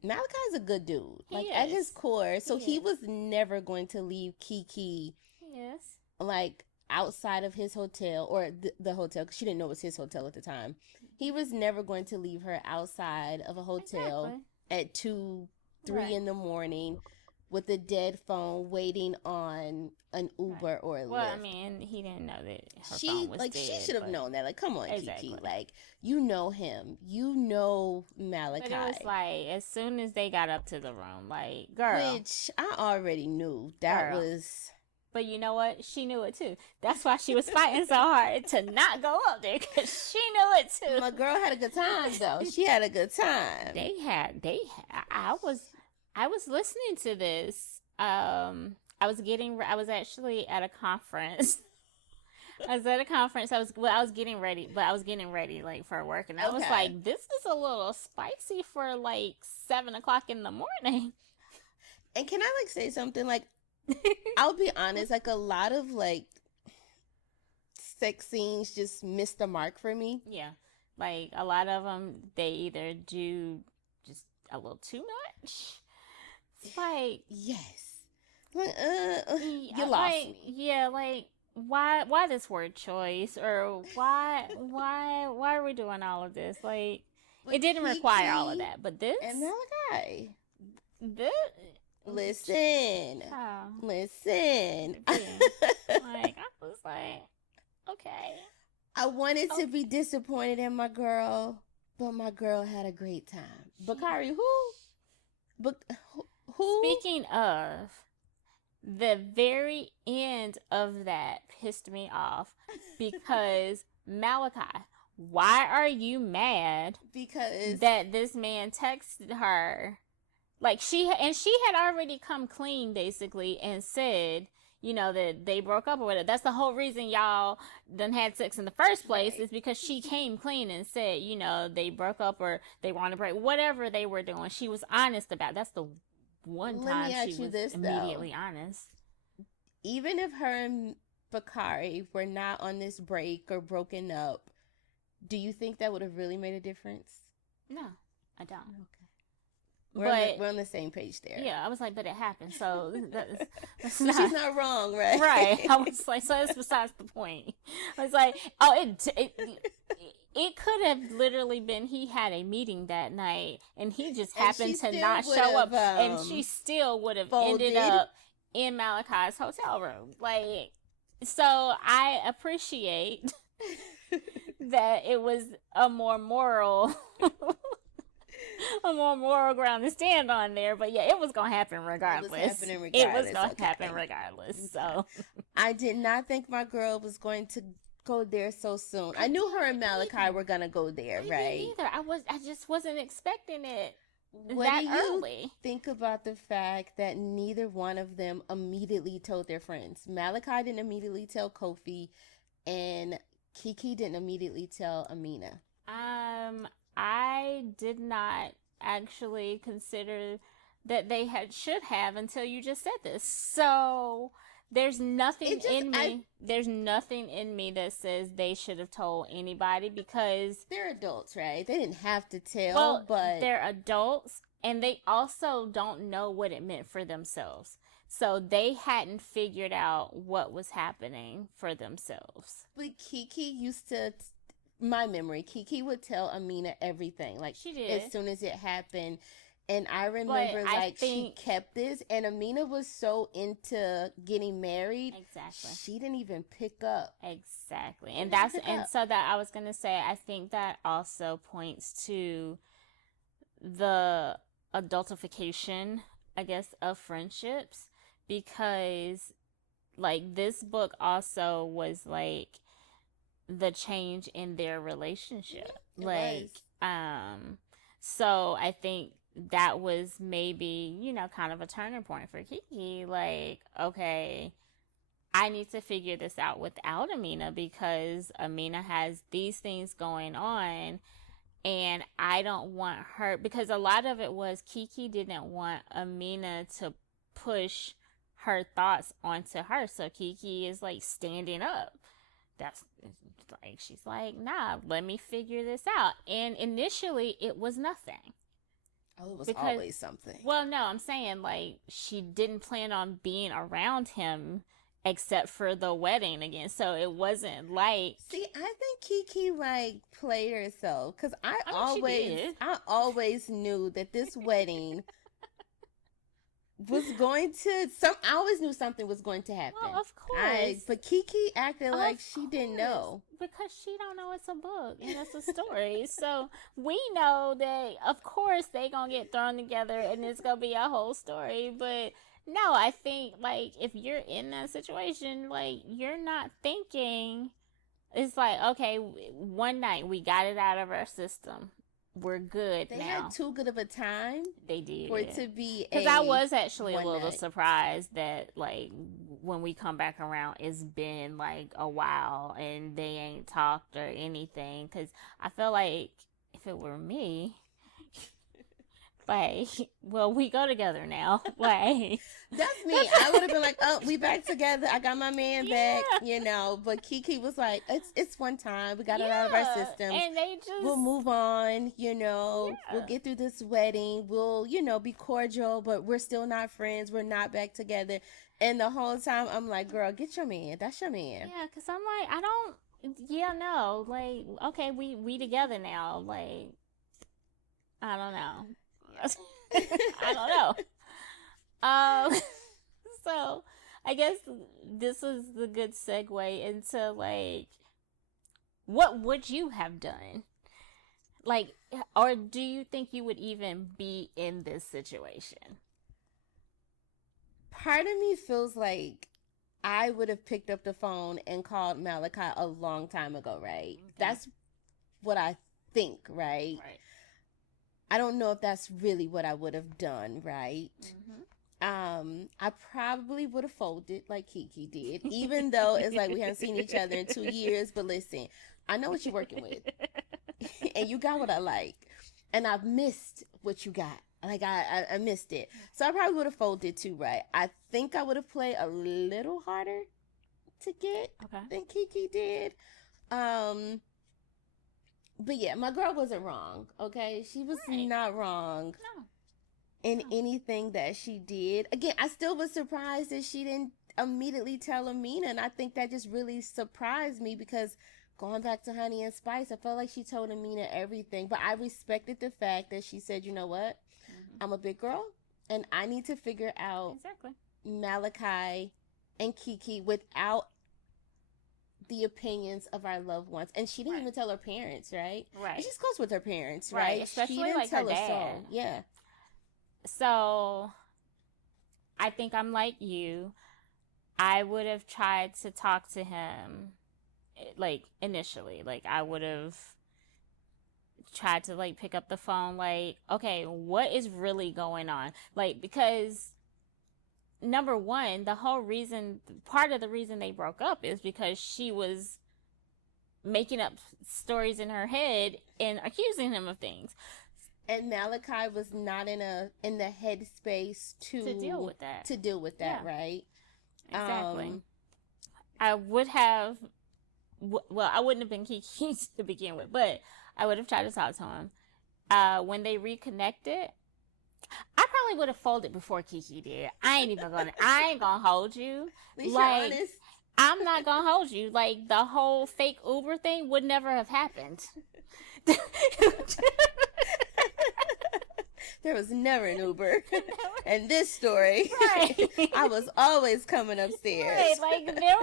Malachi's a good dude, at his core. So he was never going to leave Kiki. Yes. Like, outside of his hotel, or the hotel, because she didn't know it was his hotel at the time. He was never going to leave her outside of a hotel at 2, 3 in the morning with a dead phone waiting on an Uber or a Lyft. Well, he didn't know that her phone was dead. She should have known that. Like, come on, Kiki. Like, you know him. You know Malachi. But it was like, as soon as they got up to the room, like, girl. Which I already knew. That was... But you know what? She knew it too. That's why she was fighting so hard to not go up there, because she knew it too. My girl had a good time, though. She had a good time. I was listening to this. I was actually at a conference. I was at a conference. I was getting ready, like, for work, and I was like, this is a little spicy for like 7:00 in the morning. And can I say something? Like, I'll be honest, like, a lot of, like, sex scenes just missed the mark for me. Yeah. Like, a lot of them, they either do just a little too much. It's like... Yes. Like, you lost like, me. yeah, like, why this word choice, or why are we doing all of this? Like, But it didn't require all of Kiki that, but this, and Malachi. this, Listen. oh, Listen. like, I was like, okay. I wanted to be disappointed in my girl, but my girl had a great time. Bakari, who? Speaking of, the very end of that pissed me off because Malachi, why are you mad? Because that this man texted her, like she had already come clean basically and said, you know, that they broke up or whatever. That's the whole reason y'all done had sex in the first place, is because she came clean and said, you know, they broke up or they want to break, whatever they were doing. She was honest about it. That's the one time she was immediately honest. Even if her and Bakari were not on this break or broken up, do you think that would have really made a difference? No, I don't. Okay. We're on the same page there. Yeah, I was like, but it happened, so that's not, she's not wrong, right? Right. I was like, so that's besides the point. I was like, oh, it could have literally been he had a meeting that night and he just happened to not show up, and she still would have ended up in Malachi's hotel room. Like, so I appreciate that it was a more moral ground to stand on there, but yeah, it was gonna happen regardless. It was gonna happen regardless. So I did not think my girl was going to go there so soon. I knew her and Malachi were gonna go there, right? Either I just wasn't expecting it what that do you early. Think about the fact that neither one of them immediately told their friends. Malachi didn't immediately tell Kofi, and Kiki didn't immediately tell Amina. I did not actually consider that they should have until you just said this. So there's nothing in me that says they should have told anybody, because they're adults, right? They didn't have to tell, but they're adults, and they also don't know what it meant for themselves. So they hadn't figured out what was happening for themselves. But Kiki used to, my memory, Kiki would tell Amina everything. Like, she did. As soon as it happened. And I remember, she kept this, and Amina was so into getting married. Exactly. She didn't even pick up. Exactly. So that I was going to say, I think that also points to the adultification, I guess, of friendships, because, like, this book also was, like, the change in their relationship. So I think that was maybe, you know, kind of a turning point for Kiki. Like, okay, I need to figure this out without Amina, because Amina has these things going on, and I don't want her, because a lot of it was Kiki didn't want Amina to push her thoughts onto her. So Kiki is like standing up. That's like, she's like, nah, let me figure this out. And initially it was nothing. Oh, it was always something. Well, no, I'm saying, like, she didn't plan on being around him except for the wedding again. So it wasn't like... See, I think Kiki, like, played herself. Because I always knew that this wedding was going to... I always knew something was going to happen. Well, of course. But Kiki acted like she didn't know. Because she don't know it's a book and it's a story. So we know that, of course, they gonna get thrown together and it's gonna be a whole story. But no, I think, like, if you're in that situation, like, you're not thinking, it's like, okay, one night we got it out of our system. We're good now. They had too good of a time. They did. For it to be because I was actually a little surprised that, like, when we come back around, it's been, like, a while and they ain't talked or anything. Because I feel like if it were me, Like, well, we go together now. Like, That's me. I would have been like, "Oh, we back together. I got my man back," yeah, you know. But Kiki was like, "It's one time. We got it out of our yeah. systems. And they We'll just, move on. You know, we'll yeah, get through this wedding. We'll, be cordial, but we're still not friends. We're not back together." And the whole time, I'm like, "Girl, get your man. That's your man." yeah. Cause I'm like, I don't, yeah, no, like, okay, we together now. Like, I don't know. I don't know. So I guess this is the good segue into like, what would you have done? Like, or do you think you would even be in this situation? Part of me feels like I would have picked up the phone and called Malachi a long time ago, right? Okay. That's what I think, right? Right. I don't know if that's really what I would have done, right? Mm-hmm. I probably would have folded like Kiki did, even though it's like we haven't seen each other in 2 years. But listen, I know what you're working with, and you got what I like, and I've missed what you got. Like I missed it, so I probably would have folded too, right? I think I would have played a little harder to get Okay. than Kiki did. Um, but yeah, my girl wasn't wrong. Okay, she was Right. not wrong No. in No. anything that she did. Again, I still was surprised that she didn't immediately tell Amina, and I think that just really surprised me because going back to Honey and Spice, I felt like she told Amina everything, but I respected the fact that she said, "You know what? Mm-hmm. I'm a big girl, and I need to figure out Exactly. Malachi and Kiki without the opinions of our loved ones." And she didn't Right. even tell her parents, right? Right. And she's close with her parents, Right. right? Especially She didn't like her tell a dad. soul. Yeah. So I think I'm like you. I would have tried to talk to him, like, initially. Like, I would have tried to, like, pick up the phone, like, okay, what is really going on? Like, because number one, the whole reason, part of the reason they broke up is because she was making up stories in her head and accusing him of things. And Malachi was not in the headspace To deal with that. Yeah. Right? Exactly. I would have, well, I wouldn't have been Kiki to begin with, but I would have tried to talk to him. When they reconnected, I probably would have folded before Kiki did. I ain't gonna hold you. At least Like, you're honest. I'm not gonna hold you. Like, the whole fake Uber thing would never have happened. There was never an Uber. And this story, Right. I was always coming upstairs. Right, like there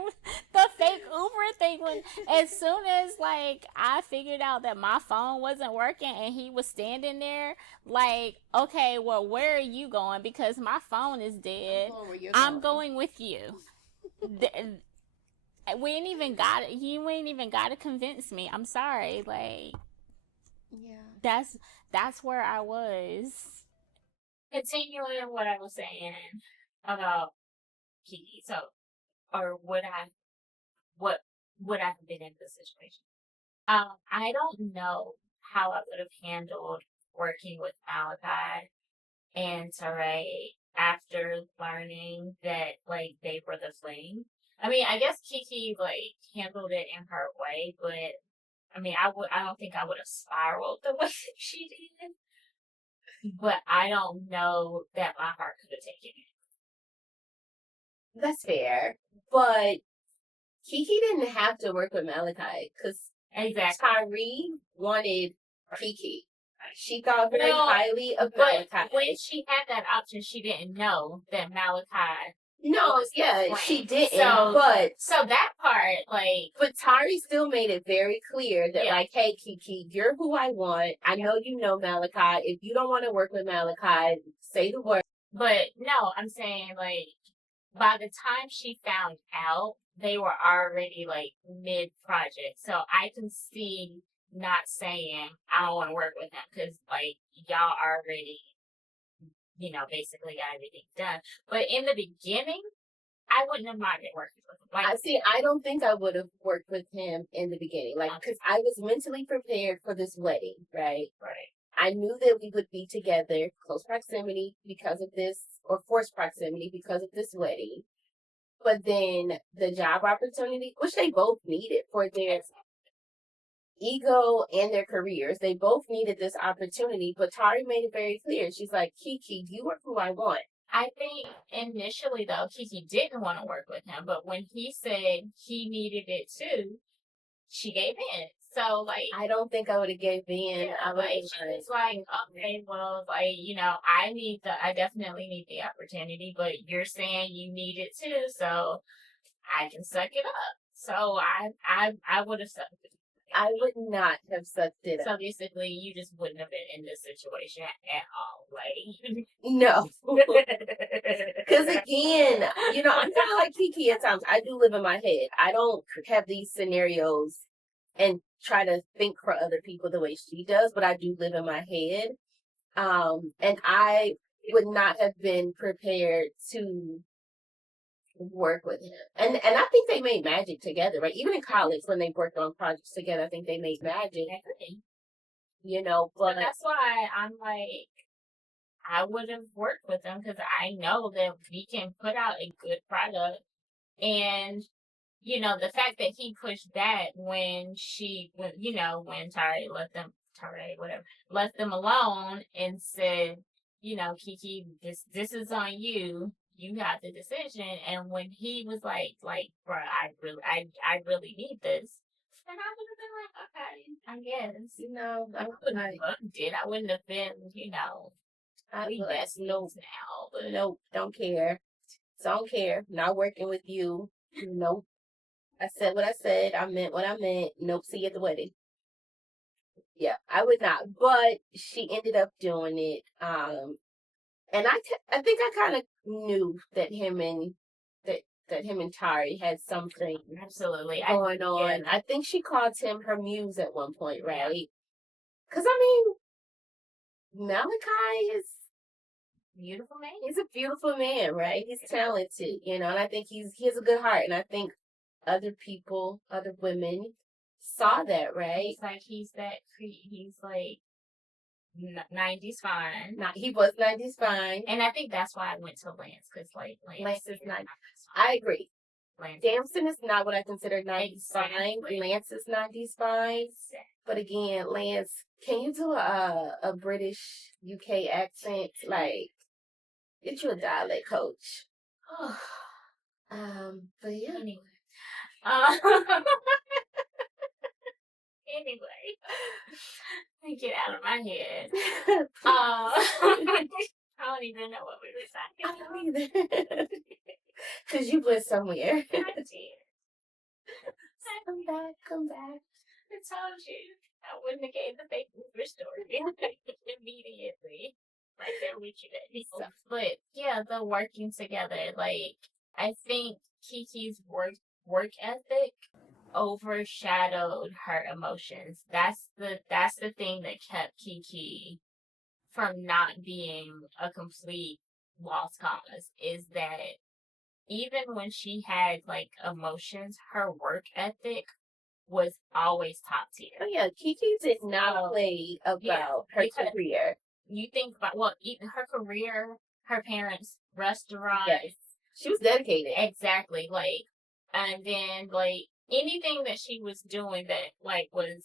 was the fake Uber thing when as soon as like I figured out that my phone wasn't working and he was standing there, like, okay, well, where are you going? Because my phone is dead. I'm going with you. We ain't even got it. You ain't even got to convince me. I'm sorry. Like, yeah, that's where I was. Continuing what I was saying about Kiki. So, or what would I have been in this situation? I don't know how I would have handled working with Malachi and Teray after learning that, like, they were the fling. I mean, I guess Kiki, like, handled it in her way, but I mean, I don't think I would have spiraled the way that she did. But I don't know that my heart could have taken it. That's fair. But Kiki didn't have to work with Malachi because Exactly. Tyree wanted Kiki. She thought very highly of But Malachi. when she had that option, she didn't know that Malachi. No, yeah, she didn't. So that part, like, but Tari still made it very clear that, Yeah. like, hey, Kiki, you're who I want. I know you know Malachi. If you don't want to work with Malachi, say the word. but no, I'm saying, like, by the time she found out, they were already, like, mid-project. So I can see not saying, I don't want to work with him, because, like, y'all already, basically got everything done. But in the beginning, I wouldn't have minded working with him. Like, I don't think I would have worked with him in the beginning. Like, because I was mentally prepared for this wedding, right? Right. I knew that we would be together, close proximity because of this, or forced proximity because of this wedding. But then the job opportunity, which they both needed for their ego and their careers, they both needed this opportunity. But Tari made it very clear. She's like, Kiki, you are who I want. I think initially, though, Kiki didn't want to work with him, but when he said he needed it too, she gave in. So, like, I don't think I would have gave in. yeah, I would like, it's like, okay, well, like, you know, I definitely need the opportunity, but you're saying you need it too, so I can suck it up. So I would have sucked it. I would not have sucked it up. So basically, you just wouldn't have been in this situation at all. Like, no. Because again, you know, I'm kind of like Kiki at times. I do live in my head. I don't have these scenarios and try to think for other people the way she does, but I do live in my head. And I would not have been prepared to work with him. And I think they made magic together, right? Even in college when they worked on projects together, I think they made magic. You know, but that's why I'm like, I would have worked with them because I know that we can put out a good product. And, you know, the fact that he pushed back when Tari left them alone and said, you know, Kiki, this is on you. You got the decision. And when he was like, bro, I really need this. And I would have been like, okay, I guess. You know, I wouldn't have loved it. I wouldn't have been, you know, we best nope now. But nope, don't care. Don't care. Not working with you. Nope. I said what I said. I meant what I meant. Nope. See you at the wedding. Yeah, I would not. But she ended up doing it. And I think I kind of knew that him and Tari had something absolutely going on. Yeah. I think she called him her muse at one point, right? Because I mean, Malachi is beautiful man. He's a beautiful man, right? He's talented, you know, and I think he has a good heart, and I think other people, other women, saw that, right? It's like he's like 90s fine. He was 90s fine. And I think that's why I went to Lance, because like Lance is 90s. I agree. Lance. Damson is not what I consider 90s fine. Lance is 90s fine. But again, Lance, can you do a British UK accent? Like, get you a dialect coach. But yeah. Anyway. Anyway, let me get out of my head. I don't even know what we were saying. I don't either. Because you went somewhere. I did. Come back. I told you. I wouldn't have gave the fake Uber story immediately. Right there with you. So, but yeah, the working together, like, I think Kiki's work ethic overshadowed her emotions. That's the thing that kept Kiki from not being a complete lost cause, is that even when she had like emotions, her work ethic was always top tier. Oh yeah, Kiki did not play about her career. You think about even her career, her parents' restaurant. Yes. She was dedicated. Exactly. Like, and then like anything that she was doing that like was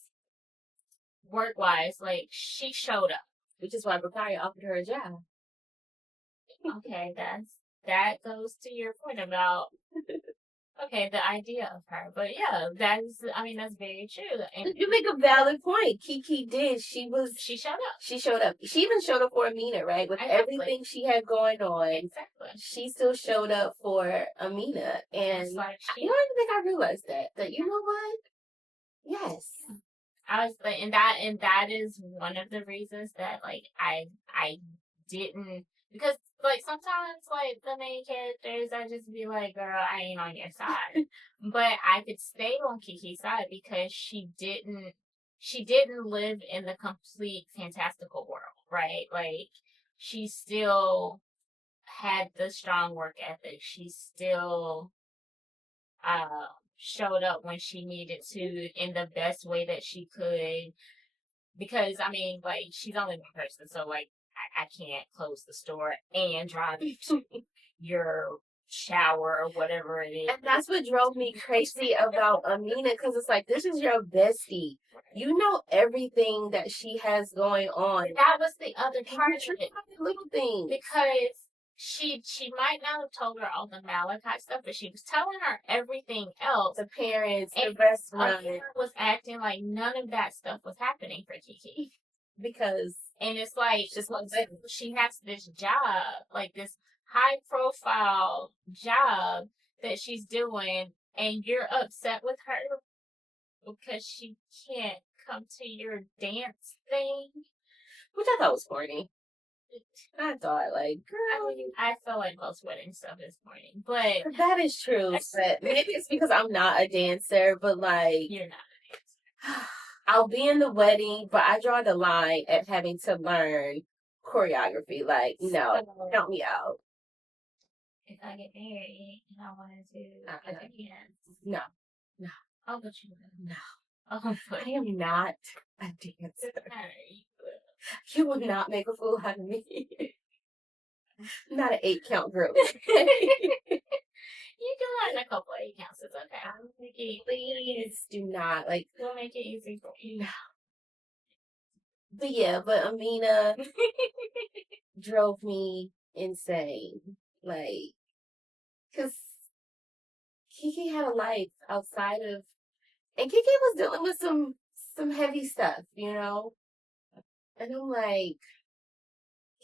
work wise, like she showed up. Which is why Bakari offered her a job. Okay, that goes to your point about the idea of her. But yeah, that's very true. And you make a valid point. Kiki did. She showed up. She showed up. She even showed up for Amina, right? With everything she had going on. Exactly. She still showed up for Amina. And like I don't think I realized that. That, you know what? Yes. I was like, and that is one of the reasons that like I didn't, because like sometimes like the main characters, I just be like, girl, I ain't on your side. But I could stay on Kiki's side because she didn't live in the complete fantastical world, right? Like, she still had the strong work ethic. She still showed up when she needed to in the best way that she could. because I mean, like, she's only one person, so like, I can't close the store and drive you to your shower or whatever it is. And that's what drove me crazy about Amina, because it's like, this is your bestie. You know everything that she has going on. That was the other part of it. Little things. Because she might not have told her all the Malachi stuff, but she was telling her everything else. The parents, and the restaurant. Amina was acting like none of that stuff was happening for Kiki. Because and it's like she has this job, like this high profile job that she's doing, and you're upset with her because she can't come to your dance thing, which I thought was corny. I thought, like, girl, I feel like most wedding stuff is corny, but that is true. But maybe it's because I'm not a dancer, but like, you're not a dancer. I'll be in the wedding, but I draw the line at having to learn choreography. Like, no, help me out. If I get married and I wanted to dance, no. Oh, but you will. No. Oh, but I am not a dancer. You will not make a fool out of me. Not an 8-count girl. You can learn a couple of 8 counts. It's okay. Please do not. Like, we'll make it easy for you. No. But yeah, Amina drove me insane. Like, because Kiki had a life outside of, and Kiki was dealing with some heavy stuff, you know? And I'm like,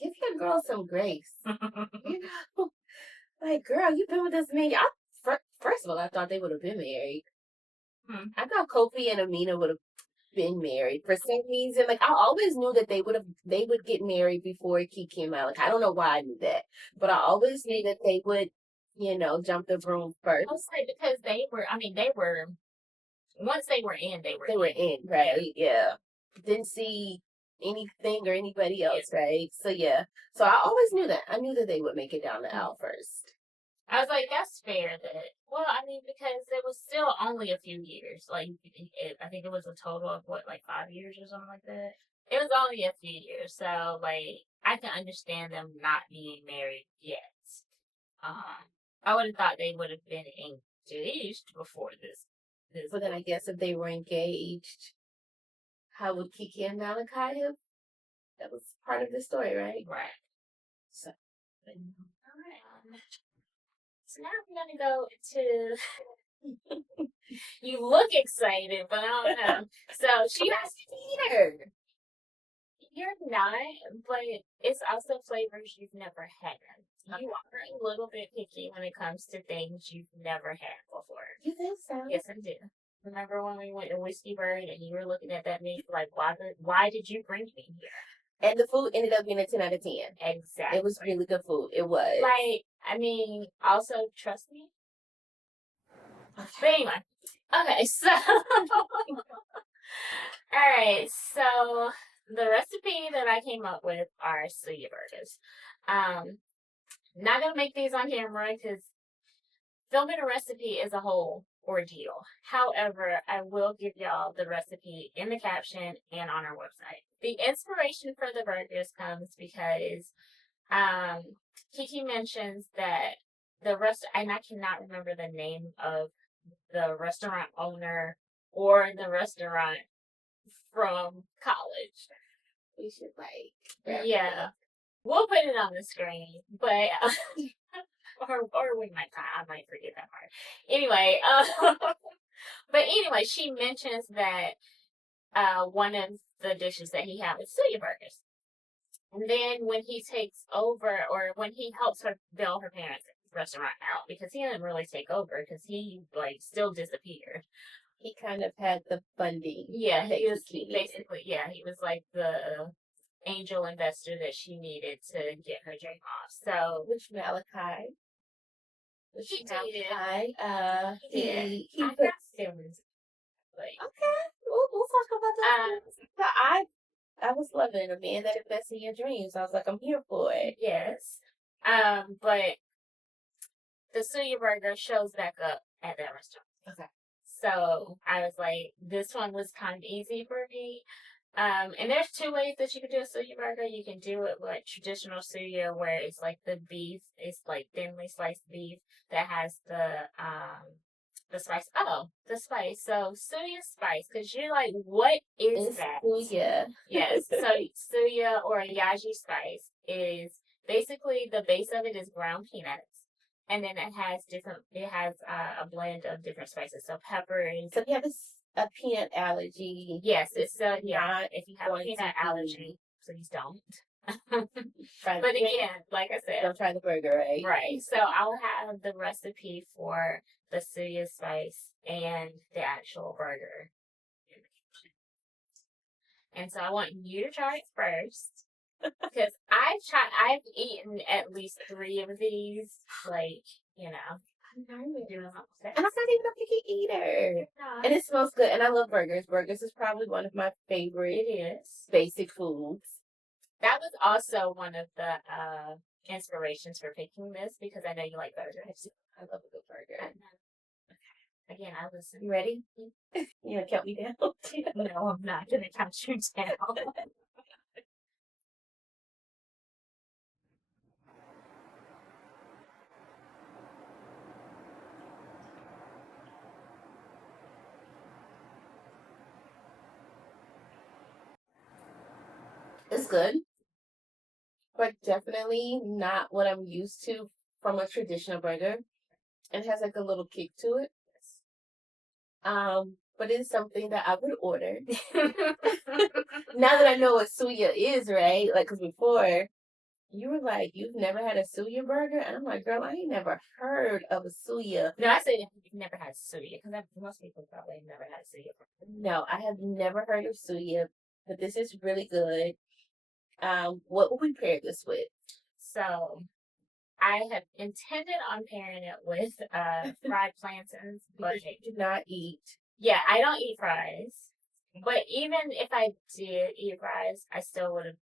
give your girl some grace. You know? Like, girl, you've been with this man. First of all, I thought they would have been married. I thought Kofi and Amina would have been married for some reason. Like, I always knew that they would get married before Kiki and Malik. I don't know why I knew that, but I always knew that they would, you know, jump the broom first. I was like, because they were once they were in, they were in, right? Yeah. Didn't see anything or anybody else, right? So yeah. So I always knew that. I knew that they would make it down the aisle first. I was like, that's fair. Because it was still only a few years. Like, I think it was a total of 5 years or something like that. It was only a few years, so like I can understand them not being married yet. I would have thought they would have been engaged before this. But then I guess if they were engaged, how would Kiki and Malachi have? That was part of the story, right? Right. So, all right. So now I'm gonna go to. You look excited, but I don't know. So she has to eat her. You're not, but it's also flavors you've never had. You are a little bit picky when it comes to things you've never had before. You think so? Yes, I do. Remember when we went to Whiskey Bird and you were looking at that meat like, why did you bring me here? And the food ended up being a 10 out of 10. Exactly. It was really good food. It was. Like, I mean, also, trust me. Okay. But anyway. Okay, so. Alright, so the recipe that I came up with are suya burgers. Not gonna make these on camera because filming a recipe is a whole ordeal. However, I will give y'all the recipe in the caption and on our website. The inspiration for the burgers comes because Kiki mentions that and I cannot remember the name of the restaurant owner or the restaurant from college. We should yeah. We'll put it on the screen, but or we might not. I might forget that part. Anyway, but anyway, she mentions that one of the dishes that he had was suya burgers. And then when he takes over, or when he helps her bail her parents' restaurant out, because he didn't really take over, because he still disappeared. He kind of had the funding. Yeah, he was basically, he was like the angel investor that she needed to get her dream off. So, which Malachi? He did. He I put got feelings. Okay, we'll talk about that. So I was loving a man that invests in your dreams. I was like, I'm here for it. Yes. But the suya burger shows back up at that restaurant. Okay. So I was like, this one was kind of easy for me. And there's two ways that you can do a suya burger. You can do it with traditional suya, where it's like the beef, it's like thinly sliced beef that has the spice. Oh, the spice. So suya spice, because you're like, what is It's that? suya. Yes. So suya or yaji spice is basically the base of it is ground peanuts, and then it has a blend of different spices. So peppers. So if you have a peanut allergy. Yes, it's if you have a peanut allergy, please don't. But again, like I said, don't try the burger, right? Right. So I'll have the recipe for the suya spice and the actual burger. And so I want you to try it first. Because I've eaten at least 3 of these, like, you know. And I'm not even a picky eater. And it smells good. And I love burgers. Burgers is probably one of my favorite basic foods. That was also one of the inspirations for picking this, because I know you like burgers. I love a good burger. Again, I listen. You ready? You gonna count me down? No, I'm not gonna count you down. It's good, but definitely not what I'm used to from a traditional burger. It has like a little kick to it. But it's something that I would order. Now that I know what suya is, right? Like, because before, you were like, you've never had a suya burger? And I'm like, girl, I ain't never heard of a suya. No, I said you've never had suya, because most people probably have never had suya. No, I have never heard of suya, but this is really good. What would we pair this with? So, I have intended on pairing it with fried plantains, but you do not eat. Yeah, I don't eat fries. But even if I did eat fries, I still would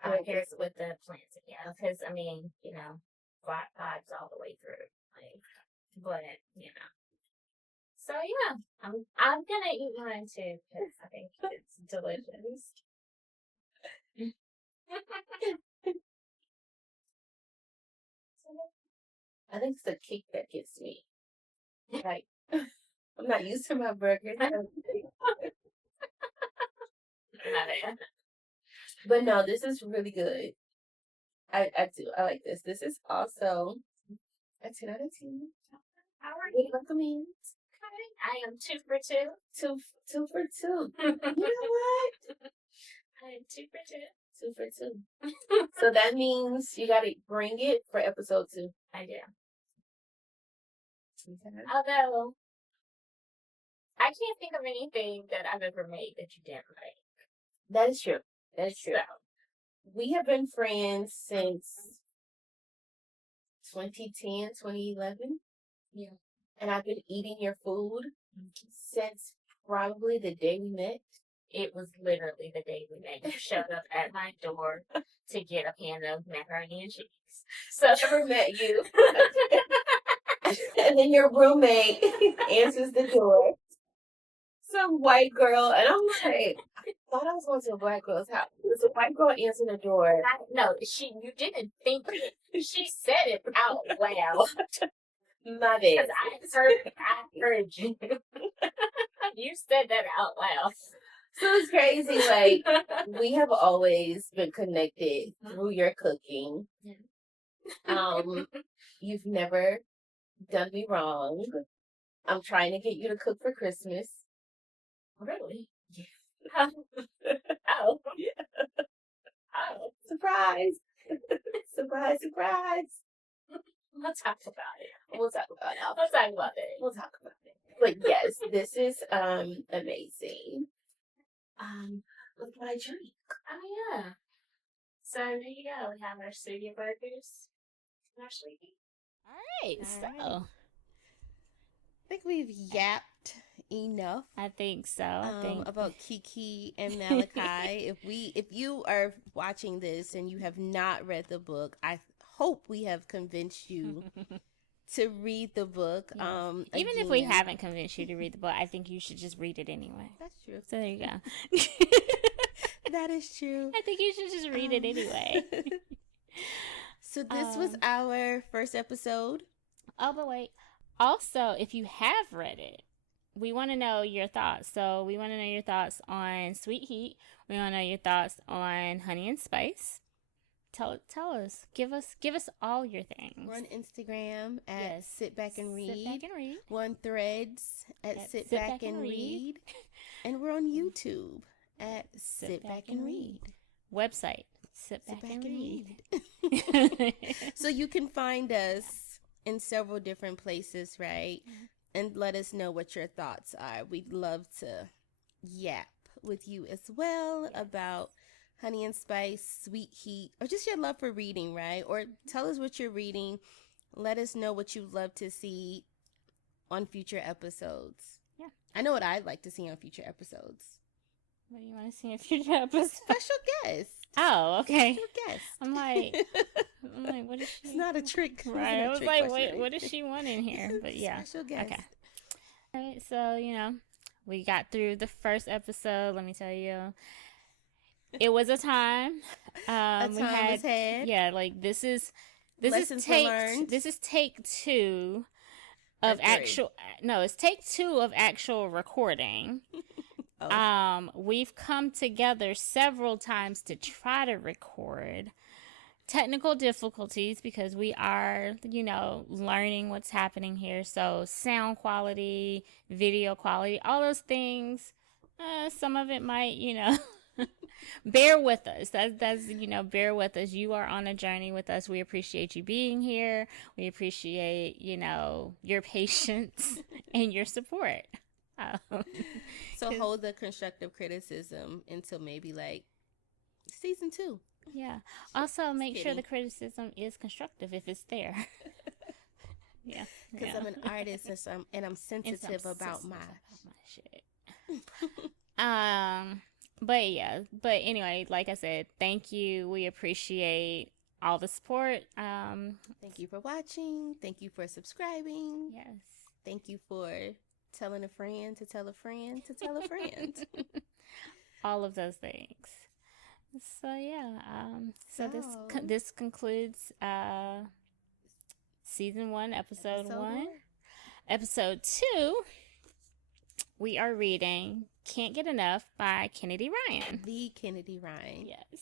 have paired it with the plantain. Yeah, because I mean, you know, vibes all the way through. Like, but you know. So yeah, I'm gonna eat mine too, because I think it's delicious. I think it's the kick that gets me. Like, I'm not used to my burgers. But no, this is really good. I do. I like this. This is also a 10 out of 10. How are you? Recommend. I am 2 for 2. Two for 2. You know what? I am 2 for 2. 2 for 2. So that means you gotta bring it for episode 2. I do. Okay. Although, I can't think of anything that I've ever made that you didn't like. That is true. That is true. So, we have been friends since 2010, 2011. Yeah. And I've been eating your food since probably the day we met. It was literally the day we met. You showed up at my door to get a pan of macaroni and cheese. So I never met you. And then your roommate answers the door. Some white girl. And I'm like, I thought I was going to a black girl's house. There's a white girl answering the door. No, you didn't think it. She said it out loud. My bad. Because I heard you. You said that out loud. So it's crazy. Like, we have always been connected through your cooking. You've never done me wrong. I'm trying to get you to cook for Christmas. Really? Yeah. Oh. Yeah. Oh. Surprise. Surprise, surprise. We'll talk about it. We'll talk about it. We'll talk about it. We'll talk about it. But yes, this is amazing. Look what I drink. Oh yeah. So there you go. We have our suya burgers and our sweetie. All right. So I think we've yapped enough. I think so. About Kiki and Malachi. If you are watching this and you have not read the book, I hope we have convinced you to read the book. Yes. Even if we haven't convinced you to read the book, I think you should just read it anyway. That's true. So there you go. That is true. I think you should just read it anyway. So this was our first episode. Oh, but wait. Also, if you have read it, we want to know your thoughts. So we want to know your thoughts on Sweet Heat. We want to know your thoughts on Honey and Spice. Tell us. Give us all your things. We're on Instagram at Sit Back and Read. Sit Back and Read. We're on Threads at Sit Back and Read. And we're on YouTube at Sit Back and Read. Website, Sit Back and Read. So you can find us in several different places, right? And let us know what your thoughts are. We'd love to yap with you as well about Honey and Spice, Sweet Heat, or just your love for reading, right? Or tell us what you're reading. Let us know what you'd love to see on future episodes. Yeah. I know what I'd like to see on future episodes. What do you want to see in future episodes? Special guest. Oh, okay. Special guest. I'm like, what is she? It's not a trick. Right. I was like, what does she want in here? But yeah. Special guest. Okay. All right. So, we got through the first episode. Let me tell you. It was a time. Was had. Yeah, like this is Lessons take 2 of actual. No, it's take 2 of actual recording. We've come together several times to try to record. Technical difficulties because we are, learning what's happening here. So sound quality, video quality, all those things. Some of it might, bear with us. That's bear with us. You are on a journey with us. We appreciate you being here. We appreciate, your patience and your support. So hold the constructive criticism until maybe like season 2. Yeah. Also, make sure the criticism is constructive if it's there. Yeah. Because I'm an artist and I'm sensitive about my shit. But anyway, like I said, thank you. We appreciate all the support. Thank you for watching. Thank you for subscribing. Yes. Thank you for telling a friend to tell a friend to tell a friend. All of those things. So yeah. This concludes season 1, episode 1. Episode 2. We are reading Can't Get Enough by Kennedy Ryan. The Kennedy Ryan. Yes.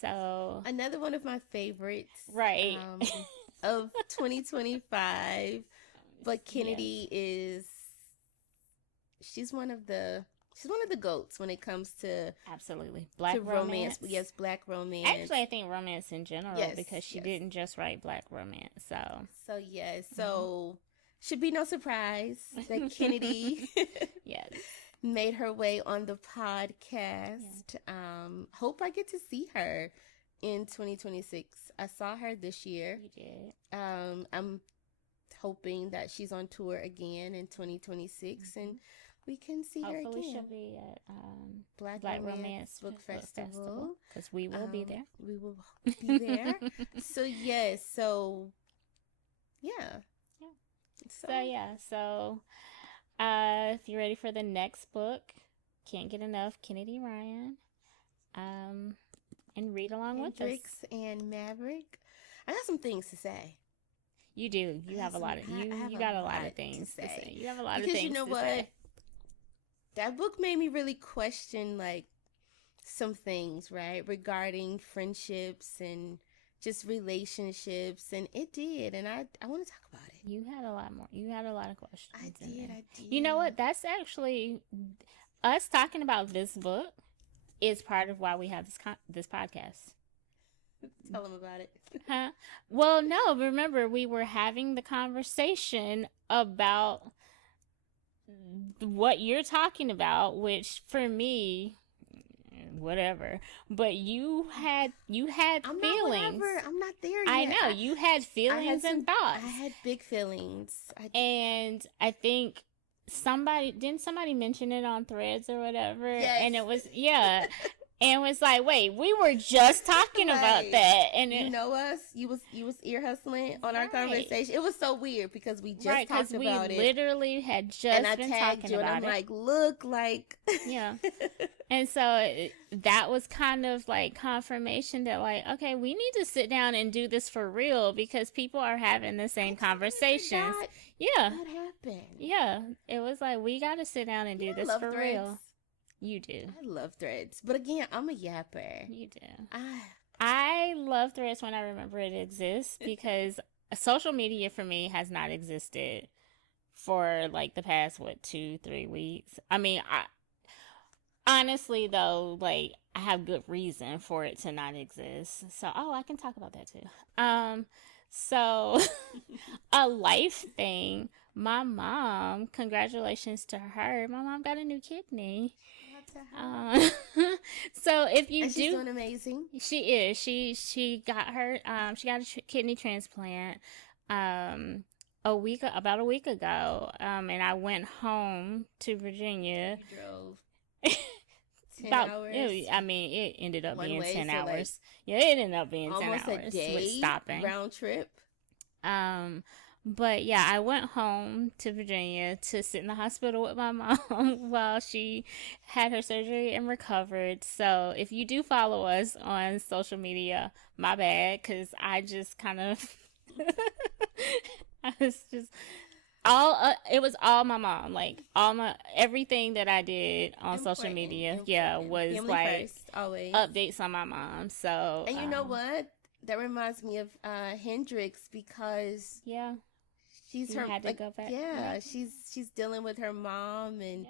So another one of my favorites. Right. Of 2025. But Kennedy is she's one of the goats when it comes to absolutely Black romance. Yes, Black romance. Actually, I think romance in general because she didn't just write Black romance. So should be no surprise that Kennedy made her way on the podcast. Yeah. Hope I get to see her in 2026. I saw her this year. You did. I'm hoping that she's on tour again in 2026 and we can see her again. Hopefully she'll be at Black Romance Book Festival because we will be there. We will be there. So yeah. So if you're ready for the next book, Can't Get Enough, Kennedy Ryan, and read along with us. And Maverick. I got some things to say. You do. You have a lot of you got a lot of things to say. You have a lot of things because you know what? Say. That book made me really question like some things, right? Regarding friendships and just relationships, and it did, and I want to talk about it. You had a lot more. You had a lot of questions. I did. You know what? That's actually us talking about this book is part of why we have this podcast. Tell them about it. Huh? Well, no, remember we were having the conversation about what you're talking about, which for me, whatever. But you had feelings. I'm not there yet. I know you had feelings and thoughts. I had big feelings. And I think somebody mention it on Threads or whatever. Yes. And it was and was like, wait, we were just talking about that. And you know us, you was ear hustling on our conversation. It was so weird because we just talked about it. We literally had just and I been tagged talking you about and I'm it. like, look, like yeah. And so that was kind of like confirmation that like, okay, we need to sit down and do this for real because people are having the same conversations. Yeah. What happened? Yeah. It was like, we got to sit down and do this for real. You do. I love Threads. But again, I'm a yapper. You do. I love Threads when I remember it exists because social media for me has not existed for like the past, 2-3 weeks. I mean, honestly though, like I have good reason for it to not exist. So, I can talk about that too. So a life thing, my mom, congratulations to her. My mom got a new kidney. So if you she's doing amazing. She is. She got her. She got a kidney transplant. About a week ago. And I went home to Virginia. You drove 10 hours. It ended up being 10 hours. Like it ended up being 10 hours a day with stopping round trip. But yeah, I went home to Virginia to sit in the hospital with my mom while she had her surgery and recovered. So if you do follow us on social media, my bad, because I just kind of, I was just it was all my mom, like everything that I did on social media. Was family like first, always updates on my mom. So and you know what? That reminds me of Hendrix because she's her had to go back. Yeah, she's dealing with her mom and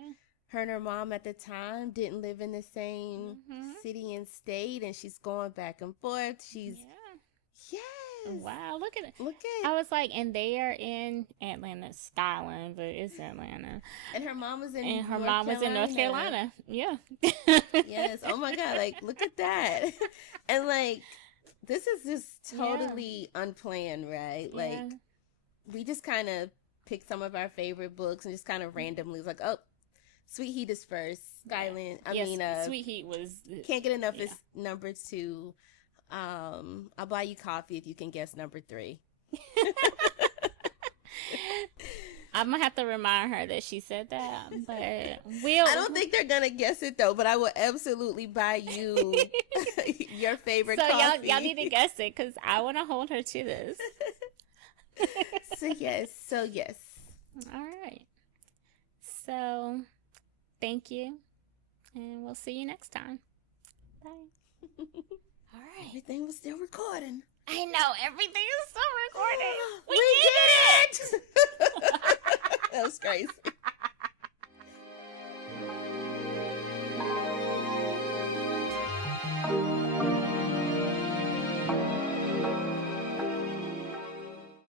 her and her mom at the time didn't live in the same city and state, and she's going back and forth. She's wow, look at it. I was like, and they are in Atlanta, Skyland, but it's Atlanta. And her mom was in North Carolina. Yeah. Yes. Oh my God. Like, look at that. And like, this is just totally unplanned, right? Yeah. Like, we just kind of picked some of our favorite books and just kind of randomly was like, oh, Sweet Heat is first. Skyland. Sweet Heat was. Can't Get Enough is number 2. I'll buy you coffee if you can guess number 3. I'm gonna have to remind her that she said that, but I don't think they're gonna guess it though. But I will absolutely buy you your favorite coffee. Y'all need to guess it because I want to hold her to this. So yes. All right. So, thank you, and we'll see you next time. Bye. All right. Everything was still recording. I know. Everything is still recording. We did it! That was crazy.